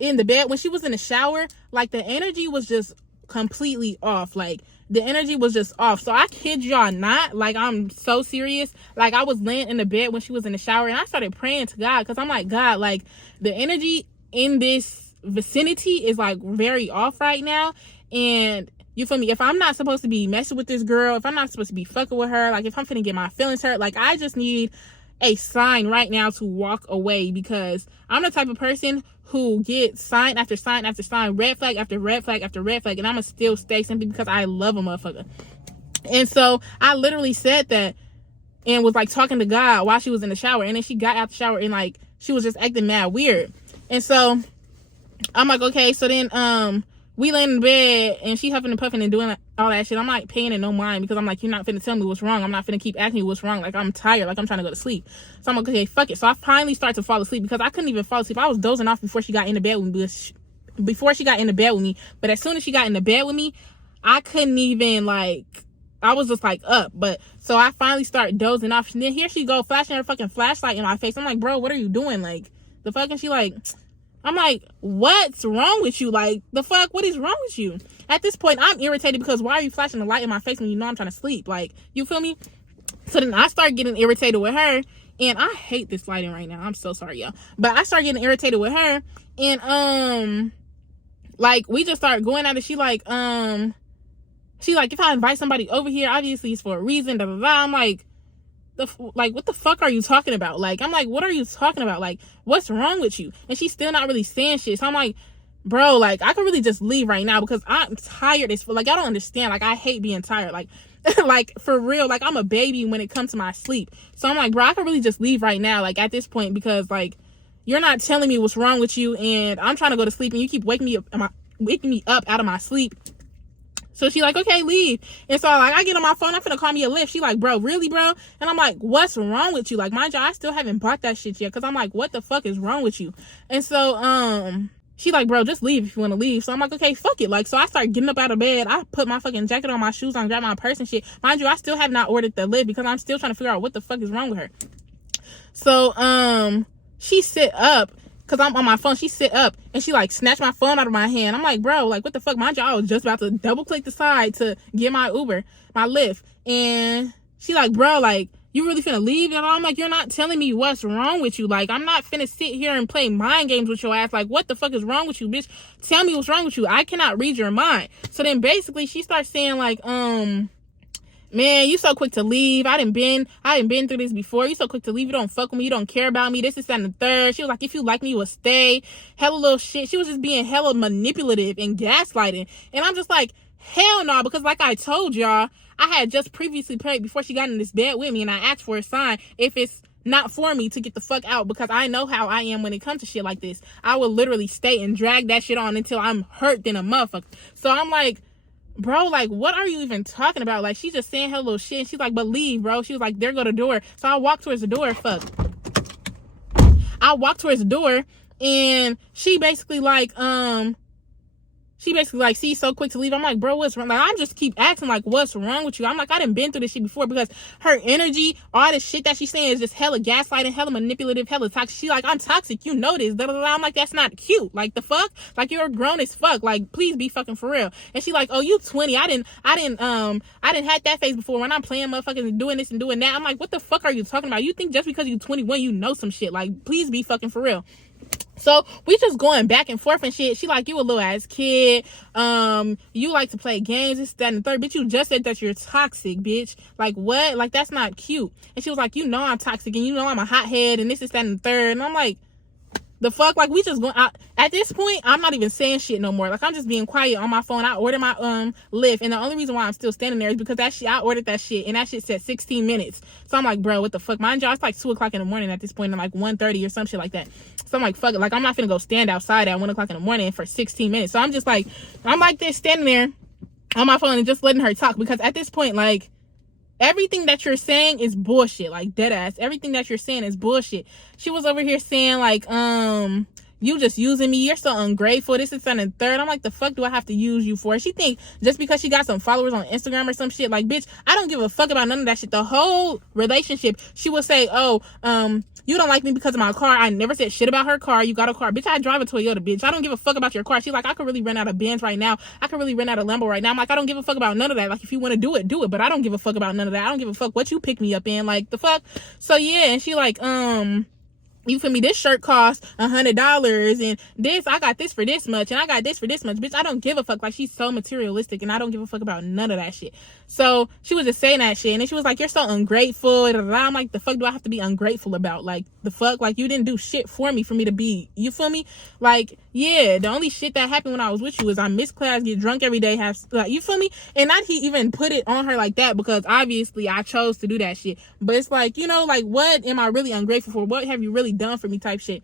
in the bed, when she was in the shower, like the energy was just completely off. Like the energy was just off. So I kid y'all not, like I'm so serious. Like I was laying in the bed when she was in the shower, and I started praying to God because I'm like, God, like the energy in this vicinity is like very off right now. And you feel me? If I'm not supposed to be messing with this girl, if I'm not supposed to be fucking with her, like if I'm finna get my feelings hurt, like I just need a sign right now to walk away, because I'm the type of person who gets sign after sign after sign, red flag after red flag after red flag, and I'm gonna still stay simply because I love a motherfucker. And so I literally said that and was like talking to God while she was in the shower, and then she got out the shower and like she was just acting mad weird. And so I'm like, okay. So then we lay in the bed, and she huffing and puffing and doing all that shit. I'm like paying it no mind because I'm like, you're not finna tell me what's wrong. I'm not finna keep asking you what's wrong. Like I'm tired. Like I'm trying to go to sleep. So I'm like, okay, fuck it. So I finally start to fall asleep because I couldn't even fall asleep. I was dozing off before she got in the bed with me. But as soon as she got in the bed with me, I couldn't even like, I was just like up. But so I finally start dozing off. And then here she go flashing her fucking flashlight in my face. I'm like, bro, what are you doing? Like the fuck? And she like, I'm like, what's wrong with you? Like, the fuck? What is wrong with you? At this point, I'm irritated because why are you flashing the light in my face when you know I'm trying to sleep? Like, you feel me? So then I start getting irritated with her, and I hate this lighting right now. I'm so sorry, y'all. But I start getting irritated with her, and, like, we just start going at it. She like, if I invite somebody over here, obviously it's for a reason, da da da. I'm like, what the fuck are you talking about? Like, I'm like, what are you talking about? Like, what's wrong with you? And she's still not really saying shit. So I'm like, bro, like, I could really just leave right now because I'm tired as fuck. Like, I don't understand. Like, I hate being tired. Like, like, for real, like, I'm a baby when it comes to my sleep. So I'm like, bro, I could really just leave right now, like, at this point, because, like, you're not telling me what's wrong with you, and I'm trying to go to sleep, and you keep waking me up out of my sleep. So she like, okay, leave. And so like I get on my phone, I'm finna call me a lift. She like, bro, really, bro? And I'm like, what's wrong with you? Like, mind you, I still haven't bought that shit yet, because I'm like, what the fuck is wrong with you? And so she like, bro, just leave if you want to leave. So I'm like, okay, fuck it. Like, so I start getting up out of bed. I put my fucking jacket on, my shoes on, grab my purse and shit. Mind you, I still have not ordered the lift because I'm still trying to figure out what the fuck is wrong with her. So she sit up because I'm on my phone. She sit up and she like snatched my phone out of my hand. I'm like, bro, like what the fuck? Mind you, I was just about to double click the side to get my Uber, my Lyft. And she like, bro, like, you really finna leave? And I'm like, you're not telling me what's wrong with you. Like, I'm not finna sit here and play mind games with your ass. Like, what the fuck is wrong with you, bitch? Tell me what's wrong with you. I cannot read your mind. So then basically she starts saying like, man, you so quick to leave. I done been through this before. You so quick to leave. You don't fuck with me. You don't care about me. This, that, and the third. She was like, if you like me, you will stay. Hella little shit. She was just being hella manipulative and gaslighting. And I'm just like, hell no, because like I told y'all, I had just previously prayed before she got in this bed with me, and I asked for a sign if it's not for me to get the fuck out, because I know how I am when it comes to shit like this. I will literally stay and drag that shit on until I'm hurt than a motherfucker. So I'm like, bro, like, what are you even talking about? Like, she's just saying her little shit, and she's like, but leave, bro. She was like, there go the door. So I walked towards the door. I walked towards the door, and she basically like, she's so quick to leave. I'm like, bro, what's wrong? Like, I just keep asking, like, what's wrong with you? I'm like, I done been through this shit before, because her energy, all this shit that she's saying is just hella gaslighting, hella manipulative, hella toxic. She like, I'm toxic, you know this. I'm like, that's not cute. Like, the fuck? Like, you're grown as fuck. Like, please be fucking for real. And she like, oh, you 20. I didn't had that phase before when I'm playing motherfuckers and doing this and doing that. I'm like, what the fuck are you talking about? You think just because you 21, you know some shit? Like, please be fucking for real. So we just going back and forth and shit. She like, you a little ass kid. You like to play games, this, that, and the third. Bitch, you just said that you're toxic, bitch. Like, what? Like, that's not cute. And she was like, you know I'm toxic, and you know I'm a hothead, and this, that, and the third. And I'm like, the fuck? Like, we just going out. At this point, I'm not even saying shit no more. Like, I'm just being quiet on my phone. I ordered my Lyft, and the only reason why I'm still standing there is because that shit, I ordered that shit, and that shit said 16 minutes. So I'm like, bro, what the fuck? Mind you, it's like 2 o'clock in the morning at this point, and like 1:30 or some shit like that. So I'm like, fuck it. Like, I'm not finna go stand outside at 1 o'clock in the morning for 16 minutes. So I'm just like, I'm like this, standing there on my phone and just letting her talk, because at this point, like, everything that you're saying is bullshit. Like, dead ass. Everything that you're saying is bullshit. She was over here saying like, you just using me. You're so ungrateful. This is something third. I'm like, the fuck do I have to use you for? She think just because she got some followers on Instagram or some shit, like, bitch, I don't give a fuck about none of that shit. The whole relationship, she would say, oh, you don't like me because of my car. I never said shit about her car. You got a car. Bitch, I drive a Toyota, bitch. I don't give a fuck about your car. She's like, I could really rent out a Benz right now. I could really rent out a Lambo right now. I'm like, I don't give a fuck about none of that. Like, if you want to do it, do it. But I don't give a fuck about none of that. I don't give a fuck what you pick me up in. Like, the fuck? So, yeah. And she like, you feel me? This shirt costs $100, and this, I got this for this much, and I got this for this much. Bitch, I don't give a fuck. Like, she's so materialistic, and I don't give a fuck about none of that shit. So she was just saying that shit, and then she was like, you're so ungrateful. I'm like, the fuck do I have to be ungrateful about? Like, the fuck? Like, you didn't do shit for me to be, you feel me? Like, yeah, the only shit that happened when I was with you is I miss class, get drunk every day, have, like, you feel me? And not he even put it on her like that, because obviously I chose to do that shit. But it's like, you know, like, what am I really ungrateful for? What have you really done for me type shit?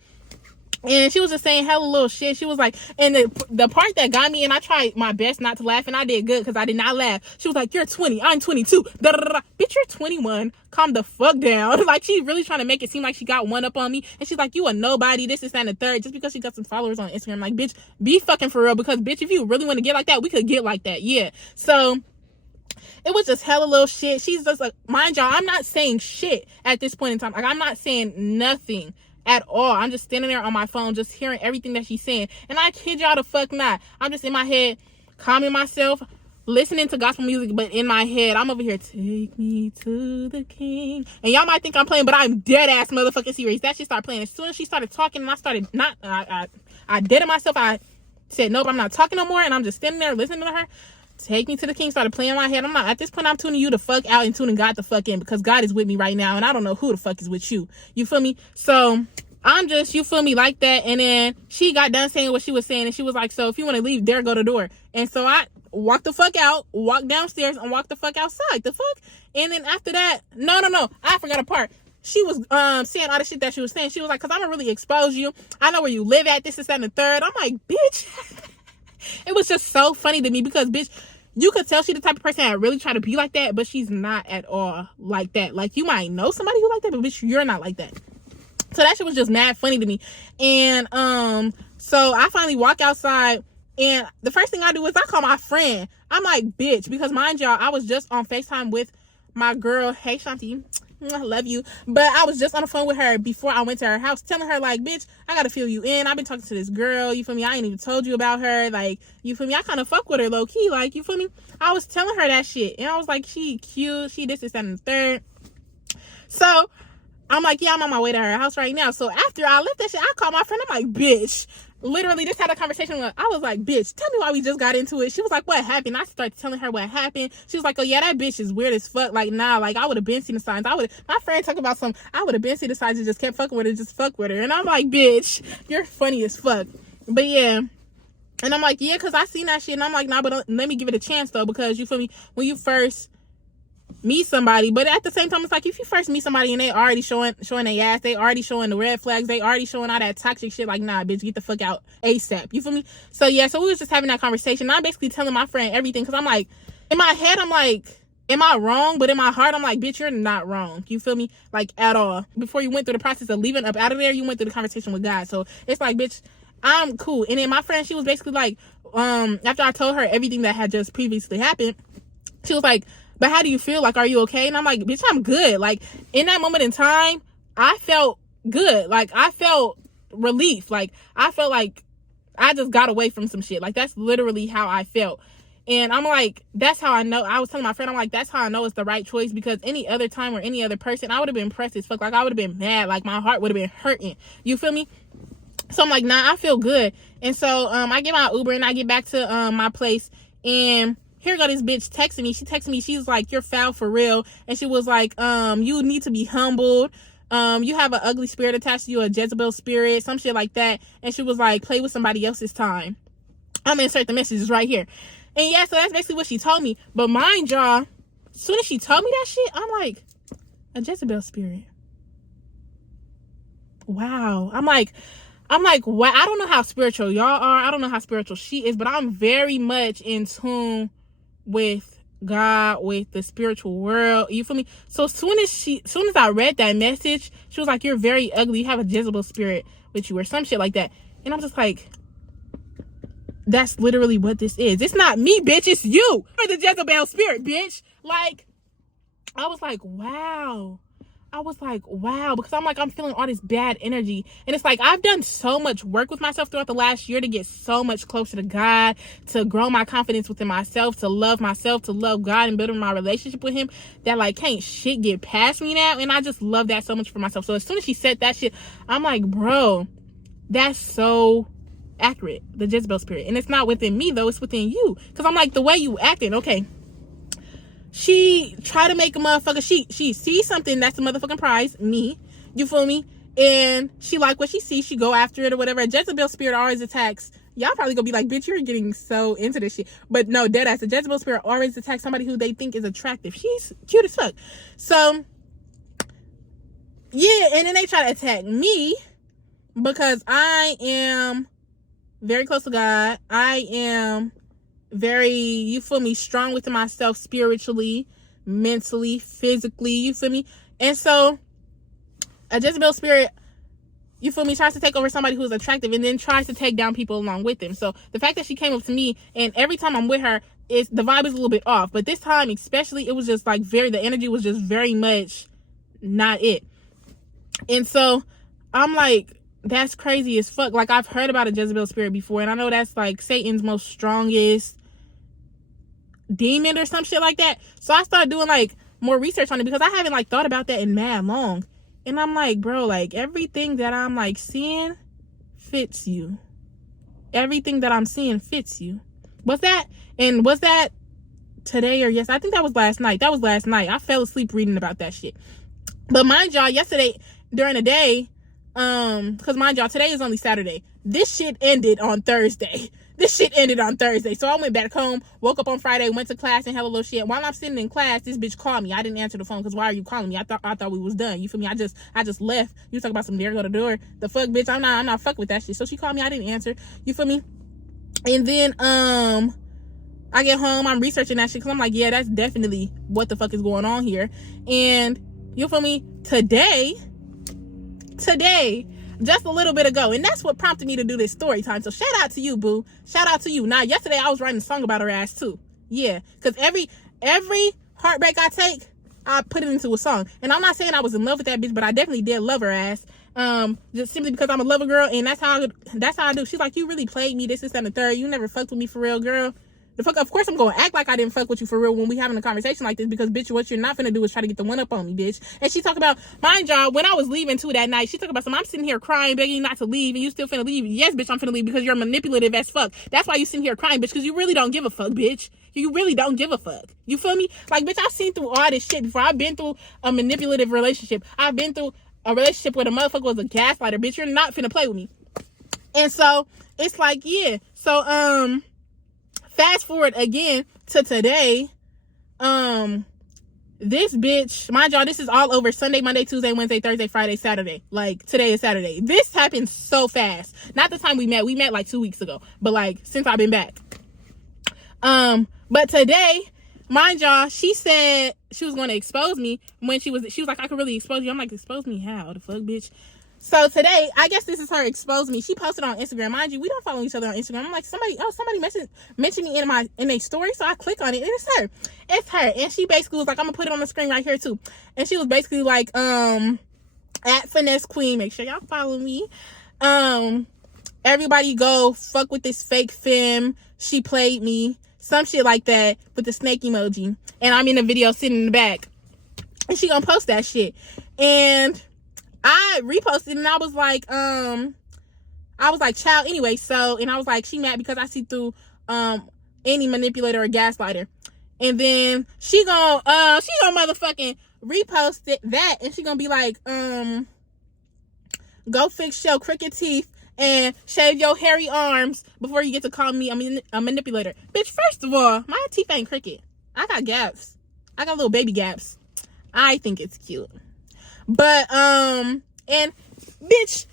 And she was just saying hella little shit. She was like, and the part that got me, and I tried my best not to laugh, and I did good because I did not laugh. She was like, you're 20, I'm 22. Da, da, da, da. Bitch, you're 21. Calm the fuck down. Like, she really trying to make it seem like she got one up on me. And she's like, you a nobody, this, that, and the third, just because she got some followers on Instagram. Like, bitch, be fucking for real, because, bitch, if you really want to get like that, we could get like that. Yeah. So it was just hella little shit. She's just like, mind y'all, I'm not saying shit at this point in time. Like, I'm not saying nothing at all. I'm just standing there on my phone, just hearing everything that she's saying. And I kid y'all the fuck not. I'm just in my head, calming myself, listening to gospel music, but in my head, I'm over here, take me to the king. And y'all might think I'm playing, but I'm dead ass motherfucking serious. That shit started playing. As soon as she started talking, and I started I deaded myself. I said, nope, I'm not talking no more. And I'm just standing there listening to her. Take me to the king started playing in my head. I'm not, at this point, I'm tuning you the fuck out and tuning God the fuck in, because God is with me right now, and I don't know who the fuck is with you. You feel me? So I'm just, you feel me, like that. And then she got done saying what she was saying, and she was like, so if you want to leave, there go the door. And so I walked the fuck out, walked downstairs, and walked the fuck outside. The fuck? And then after that, no, I forgot a part. She was saying all the shit that she was saying. She was like, because I'm gonna really expose you. I know where you live at, this, that, and the third. I'm like, bitch. It was just so funny to me, because, bitch, you could tell she's the type of person that really try to be like that, but she's not at all like that. Like, you might know somebody who like that, but bitch, you're not like that. So that shit was just mad funny to me. And so I finally walk outside, and the first thing I do is I call my friend. I'm like, bitch, because mind y'all, I was just on FaceTime with my girl. Hey, Shanti. I love you. But I was just on the phone with her before I went to her house, telling her, like, bitch, I gotta fill you in. I've been talking to this girl, you feel me? I ain't even told you about her. Like, you feel me? I kind of fuck with her low key, like, you feel me? I was telling her that shit. And I was like, she cute, she this, that, and the third. So I'm like, yeah, I'm on my way to her house right now. So after I left that shit, I called my friend. I'm like, bitch, literally just had a conversation with, I was like, bitch, tell me why we just got into it. She was like, what happened? I started telling her what happened. She was like, oh yeah, that bitch is weird as fuck. Like, nah, like, I would have been seen the signs. My friend talking about I would have been seen the signs and just kept fucking with her, just fuck with her. And I'm like, bitch, you're funny as fuck. But yeah. And I'm like, yeah, because I seen that shit. And I'm like, nah, but let me give it a chance though, because you feel me? When you first meet somebody, but at the same time, it's like, if you first meet somebody and they already showing their ass, they already showing the red flags, they already showing all that toxic shit, like, nah, bitch, get the fuck out ASAP. You feel me? So yeah, so we was just having that conversation. I'm basically telling my friend everything, because I'm like, in my head, I'm like, am I wrong? But in my heart, I'm like, bitch, you're not wrong. You feel me? Like, at all. Before you went through the process of leaving up out of there, you went through the conversation with God. So it's like, bitch, I'm cool. And then my friend, she was basically like, after I told her everything that had just previously happened, she was like, but how do you feel? Like, are you okay? And I'm like, bitch, I'm good. Like, in that moment in time, I felt good. Like, I felt relief. Like, I felt like I just got away from some shit. Like, that's literally how I felt. And I'm like, that's how I know. I was telling my friend, I'm like, that's how I know it's the right choice, because any other time or any other person, I would have been pressed as fuck. Like, I would have been mad. Like, my heart would have been hurting. You feel me? So I'm like, nah, I feel good. And so I get my Uber and I get back to my place, and here go this bitch texting me. She texted me. She was like, you're foul for real. And she was like, you need to be humbled. You have an ugly spirit attached to you, a Jezebel spirit, some shit like that. And she was like, play with somebody else's time. I'm gonna insert the messages right here. And yeah, so that's basically what she told me. But mind y'all, as soon as she told me that shit, I'm like, a Jezebel spirit. Wow. I'm like, wow. I don't know how spiritual y'all are. I don't know how spiritual she is, but I'm very much in tune with God, with the spiritual world. You feel me? So as soon as I read that message, she was like, you're very ugly. You have a Jezebel spirit with you, or some shit like that. And I'm just like, that's literally what this is. It's not me, bitch. It's you. You're the Jezebel spirit, bitch. Like, I was like, wow. Because I'm feeling all this bad energy. And it's like, I've done so much work with myself throughout the last year to get so much closer to God, to grow my confidence within myself, to love God and building my relationship with him, that like, can't shit get past me now. And I just love that so much for myself. So as soon as she said that shit, I'm like, bro, that's so accurate, the Jezebel spirit. And it's not within me though, it's within you. Because I'm like, the way you acting, okay, she tried to make a motherfucker, she sees something that's a motherfucking prize, me, you feel me? And she like what she sees, she go after it or whatever. A Jezebel spirit always attacks. Y'all probably gonna be like, bitch, you're getting so into this shit. But no, deadass, a Jezebel spirit always attacks somebody who they think is attractive. She's cute as fuck. So yeah, and then they try to attack me because I am very close to God. I am very, you feel me, strong within myself spiritually, mentally, physically, you feel me? And so a Jezebel spirit, you feel me, tries to take over somebody who's attractive and then tries to take down people along with them. So the fact that she came up to me, and every time I'm with her, the vibe is a little bit off. But this time especially, it was just like the energy was just very much not it. And so I'm like, that's crazy as fuck. Like, I've heard about a Jezebel spirit before, and I know that's like Satan's most strongest demon or some shit like that. So I started doing like more research on it, because I haven't like thought about that in mad long. And I'm like, bro, like everything that I'm like seeing fits you. Everything that I'm seeing fits you. Was that today or yes? I think that was last night. I fell asleep reading about that shit. But mind y'all, yesterday during the day, because mind y'all, today is only Saturday. This shit ended on Thursday. So I went back home, woke up on Friday, went to class and hella little shit. While I'm sitting in class, this bitch called me. I didn't answer the phone because why are you calling me? I thought we was done. You feel me? I just left. You talk about some there go the door. The fuck, bitch. I'm not fucking with that shit. So she called me. I didn't answer. You feel me? And then I get home. I'm researching that shit because I'm like, yeah, that's definitely what the fuck is going on here. And you feel me? Today, just a little bit ago, and that's what prompted me to do this story time. So shout out to you, boo. Shout out to you. Now, yesterday I was writing a song about her ass too. Yeah, because every heartbreak I take, I put it into a song. And I'm not saying I was in love with that bitch, but I definitely did love her ass. Just simply because I'm a lover girl, and that's how I do. She's like, you really played me, this and the third. You never fucked with me for real, girl. The fuck, of course I'm gonna act like I didn't fuck with you for real when we having a conversation like this, because bitch, what you're not finna do is try to get the one up on me, bitch. And she talked about, mind y'all, when I was leaving too that night, she talked about some, I'm sitting here crying, begging you not to leave, and you still finna leave. Yes, bitch, I'm finna leave because you're manipulative as fuck. That's why you sitting here crying, bitch, because you really don't give a fuck, bitch. You really don't give a fuck. You feel me? Like, bitch, I've seen through all this shit before. I've been through a manipulative relationship. I've been through a relationship where the motherfucker was a gaslighter, bitch. You're not finna play with me. And so it's like, yeah. So fast forward again to today. This bitch, mind y'all, this is all over Sunday, Monday, Tuesday, Wednesday, Thursday, Friday, Saturday. Like, today is Saturday. This happened so fast. Not the time we met. We met like 2 weeks ago. But like, since I've been back. But today, mind y'all, she said she was going to expose me when she was like, I could really expose you. I'm like, expose me how? The fuck, bitch? So today, I guess this is her expose me. She posted on Instagram. Mind you, we don't follow each other on Instagram. I'm like, somebody mentioned me in a story. So I click on it, and it's her. It's her. And she basically was like, I'm gonna put it on the screen right here too. And she was basically like, at Finesse Queen, make sure y'all follow me. Everybody go fuck with this fake femme. She played me. Some shit like that with the snake emoji. And I'm in the video sitting in the back. And she gonna post that shit. And I reposted, and I was like, child, anyway. So, and I was like, she mad because I see through any manipulator or gaslighter. And then she gonna motherfucking repost that, and she gonna be like, go fix your crooked teeth and shave your hairy arms before you get to call me a manipulator. Bitch, first of all, my teeth ain't crooked. I got gaps. I got little baby gaps. I think it's cute. But, and, bitch,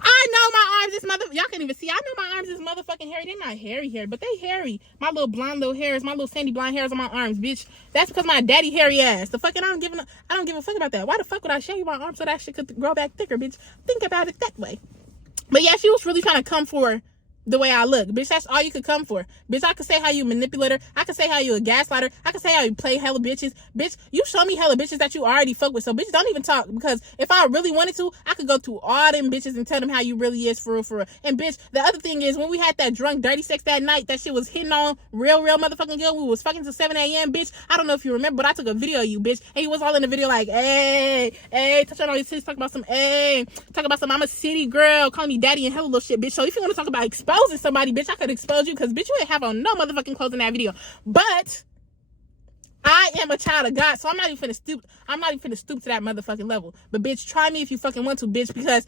I know my arms is y'all can't even see. I know my arms is motherfucking hairy. They're not hairy, but they hairy. My little blonde little hairs, my little sandy blonde hairs on my arms, bitch. That's because my daddy hairy ass. The fucking, I don't give a fuck about that. Why the fuck would I shave my arms so that shit could grow back thicker, bitch? Think about it that way. But yeah, she was really trying to come for the way I look. Bitch, that's all you could come for. Bitch, I could say how you manipulator. I could say how you a gaslighter. I could say how you play hella bitches. Bitch, you show me hella bitches that you already fuck with. So, bitch, don't even talk. Because if I really wanted to, I could go through all them bitches and tell them how you really is for real, for real. And, bitch, the other thing is, when we had that drunk, dirty sex that night, that shit was hitting on real motherfucking good. We was fucking till 7 a.m., bitch. I don't know if you remember, but I took a video of you, bitch. And he was all in the video like, hey, touch on all his tits, talk about some, I'm a city girl, calling me daddy and hella little shit, bitch. So if you want to talk about exposing somebody, bitch, I could expose you, because bitch, you ain't have on no motherfucking clothes in that video. But I am a child of God, so I'm not even finna stoop to that motherfucking level. But bitch, try me if you fucking want to, bitch, because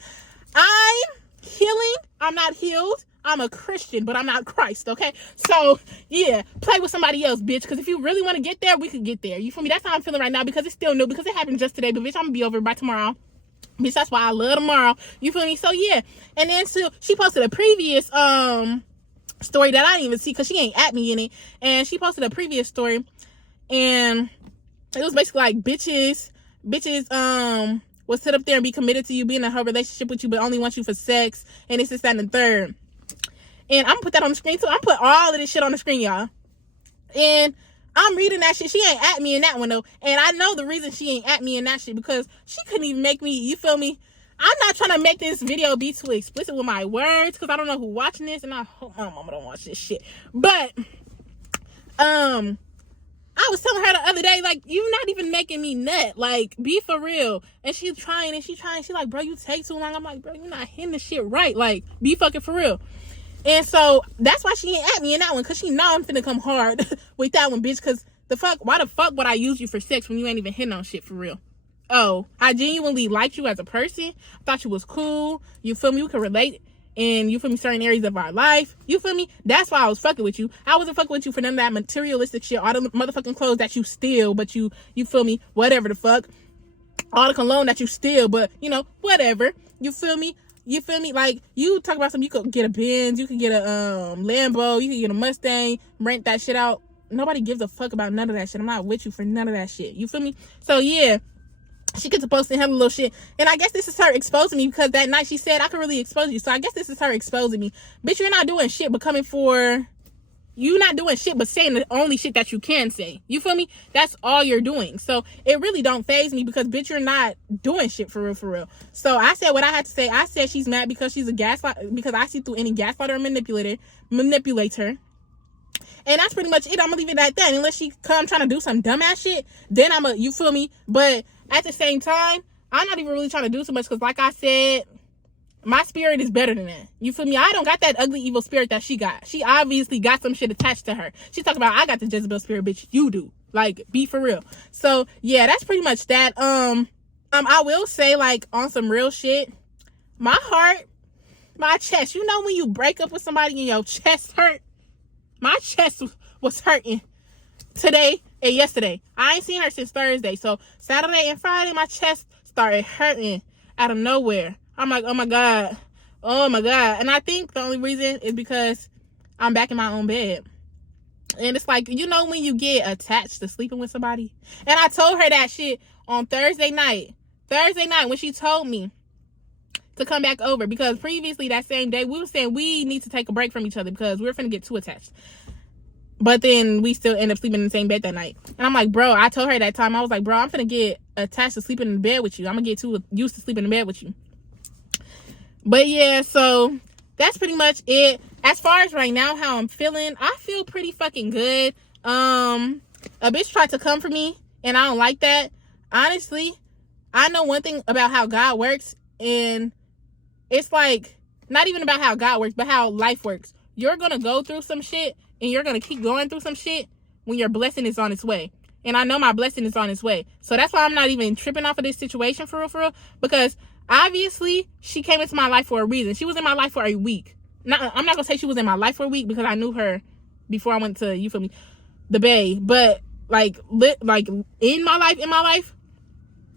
I'm healing. I'm not healed. I'm a Christian, but I'm not Christ, okay? So, yeah, play with somebody else, bitch, because if you really want to get there, we could get there. You feel me? That's how I'm feeling right now, because it's still new, because it happened just today, but bitch, I'm gonna be over by tomorrow. Bitch, that's why I love tomorrow. You feel me? So, yeah. And then, so, she posted a previous, story that I didn't even see, because she ain't at me in it. And she posted a previous story, and it was basically like, bitches will sit up there and be committed to you, being in her relationship with you, but only want you for sex, and this, that, and the third. And I'm gonna put that on the screen too. I'm put all of this shit on the screen, y'all. And I'm reading that shit. She ain't at me in that one though. And I know the reason she ain't at me in that shit, because she couldn't even make me, you feel me? I'm not trying to make this video be too explicit with my words, because I don't know who's watching this, and I hope my mama don't watch this shit. But I was telling her the other day, like, you're not even making me nut. Like, be for real. And she's trying. She's like, bro, you take too long. I'm like, bro, you're not hitting the shit right. Like, be fucking for real. And so that's why she ain't at me in that one, because she know I'm finna come hard with that one, bitch. Because why the fuck would I use you for sex when you ain't even hitting on shit for real? Oh, I genuinely liked you as a person. I thought you was cool. You feel me? We could relate. And you feel me? Certain areas of our life. You feel me? That's why I was fucking with you. I wasn't fucking with you for none of that materialistic shit. All the motherfucking clothes that you steal, but you feel me? Whatever the fuck. All the cologne that you steal, but, you know, whatever. You feel me? You feel me? Like, you talk about something, you could get a Benz, you could get a Lambo, you could get a Mustang, rent that shit out. Nobody gives a fuck about none of that shit. I'm not with you for none of that shit. You feel me? So, yeah. She gets to posting hella little shit. And I guess this is her exposing me, because that night she said I could really expose you. So I guess this is her exposing me. Bitch, you're not doing shit but coming for You not doing shit but saying the only shit that you can say. You feel me? That's all you're doing. So it really don't faze me because, bitch, you're not doing shit for real, for real. So I said what I had to say. I said she's mad because she's a gaslight, because I see through any gaslighter or manipulator. And that's pretty much it. I'm gonna leave it at that. Unless she come trying to do some dumbass shit, then you feel me? But at the same time, I'm not even really trying to do too much because, like I said, my spirit is better than that. You feel me? I don't got that ugly, evil spirit that she got. She obviously got some shit attached to her. She's talking about, I got the Jezebel spirit, bitch. You do. Like, be for real. So, yeah, that's pretty much that. I will say, like, on some real shit, my heart, my chest, you know when you break up with somebody and your chest hurt? My chest was hurting today and yesterday. I ain't seen her since Thursday. So, Saturday and Friday, my chest started hurting out of nowhere. I'm like, oh my God. And I think the only reason is because I'm back in my own bed. And it's like, you know when you get attached to sleeping with somebody? And I told her that shit on Thursday night when she told me to come back over, because previously that same day we were saying we need to take a break from each other because we were finna get too attached. But then we still end up sleeping in the same bed that night. And I'm like, bro, I told her that time, I was like, bro, I'm finna get attached to sleeping in the bed with you. I'm gonna get too used to sleeping in the bed with you. But yeah, so that's pretty much it. As far as right now, how I'm feeling, I feel pretty fucking good. A bitch tried to come for me, and I don't like that. Honestly, I know one thing about how God works, and it's like, not even about how God works, but how life works. You're gonna go through some shit, and you're gonna keep going through some shit when your blessing is on its way. And I know my blessing is on its way. So that's why I'm not even tripping off of this situation for real, because obviously, she came into my life for a reason. She was in my life for a week. I'm not gonna say she was in my life for a week because I knew her before I went to, you feel me, the Bay. But like in my life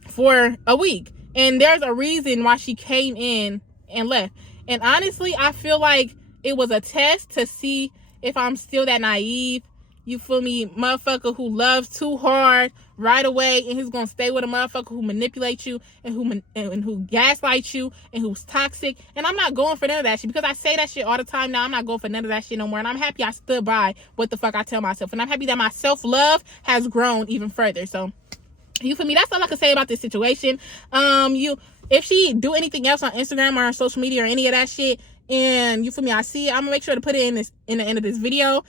for a week. And there's a reason why she came in and left. And honestly, I feel like it was a test to see if I'm still that naive, you feel me, motherfucker who loves too hard right away, and who's gonna stay with a motherfucker who manipulates you and who gaslights you and who's toxic. And I'm not going for none of that shit, because I say that shit all the time now. I'm not going for none of that shit no more. And I'm happy I stood by what the fuck I tell myself. And I'm happy that my self-love has grown even further. So, you feel me? That's all I can say about this situation. If she do anything else on Instagram or on social media or any of that shit, and you feel me, I see it, I'm gonna make sure to put it in the end of this video.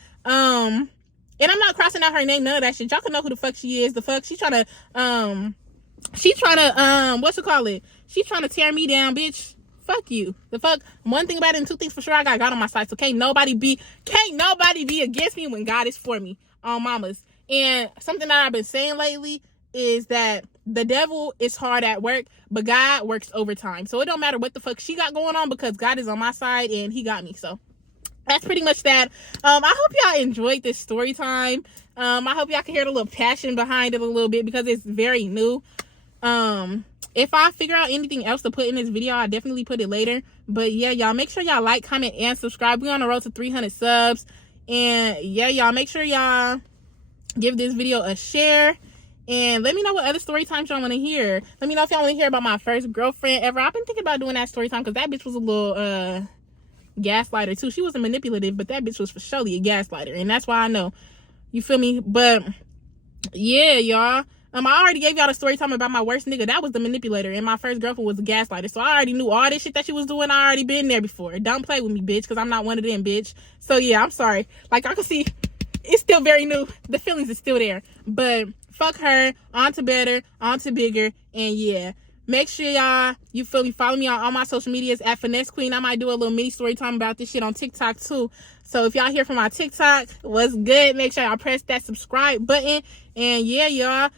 And I'm not crossing out her name, none of that shit. Y'all can know who the fuck she is. The fuck she's trying to what's it call it? She's trying to tear me down, bitch. Fuck you. The fuck. One thing about it and two things for sure, I got God on my side. So can't nobody be against me when God is for me. Mamas. And something that I've been saying lately is that the devil is hard at work, but God works overtime. So it don't matter what the fuck she got going on, because God is on my side and he got me. So that's pretty much that. I hope y'all enjoyed this story time. I hope y'all can hear the little passion behind it a little bit, because it's very new. If I figure out anything else to put in this video, I'll definitely put it later. But yeah, y'all make sure y'all like, comment, and subscribe. We're on the road to 300 subs. And yeah, y'all make sure y'all give this video a share. And let me know what other story times y'all want to hear. Let me know if y'all want to hear about my first girlfriend ever. I've been thinking about doing that story time, because that bitch was a little gaslighter too. She wasn't manipulative, but that bitch was for surely a gaslighter, and that's why I know. You feel me? But yeah, y'all. I already gave y'all the story time about my worst nigga. That was the manipulator, and my first girlfriend was a gaslighter. So I already knew all this shit that she was doing. I already been there before. Don't play with me, bitch, because I'm not one of them, bitch. So yeah, I'm sorry. Like, I can see, it's still very new. The feelings is still there. But fuck her. On to better. On to bigger. And yeah. Make sure y'all, you feel me, follow me on all my social medias at Finesse Queen. I might do a little mini story time about this shit on TikTok too. So if y'all hear from my TikTok, what's good? Make sure y'all press that subscribe button. And yeah, y'all,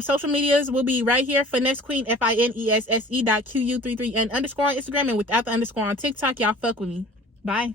social medias will be right here. Finesse Queen, FINESSE.QU33 and _ on Instagram, and without the underscore on TikTok. Y'all fuck with me. Bye.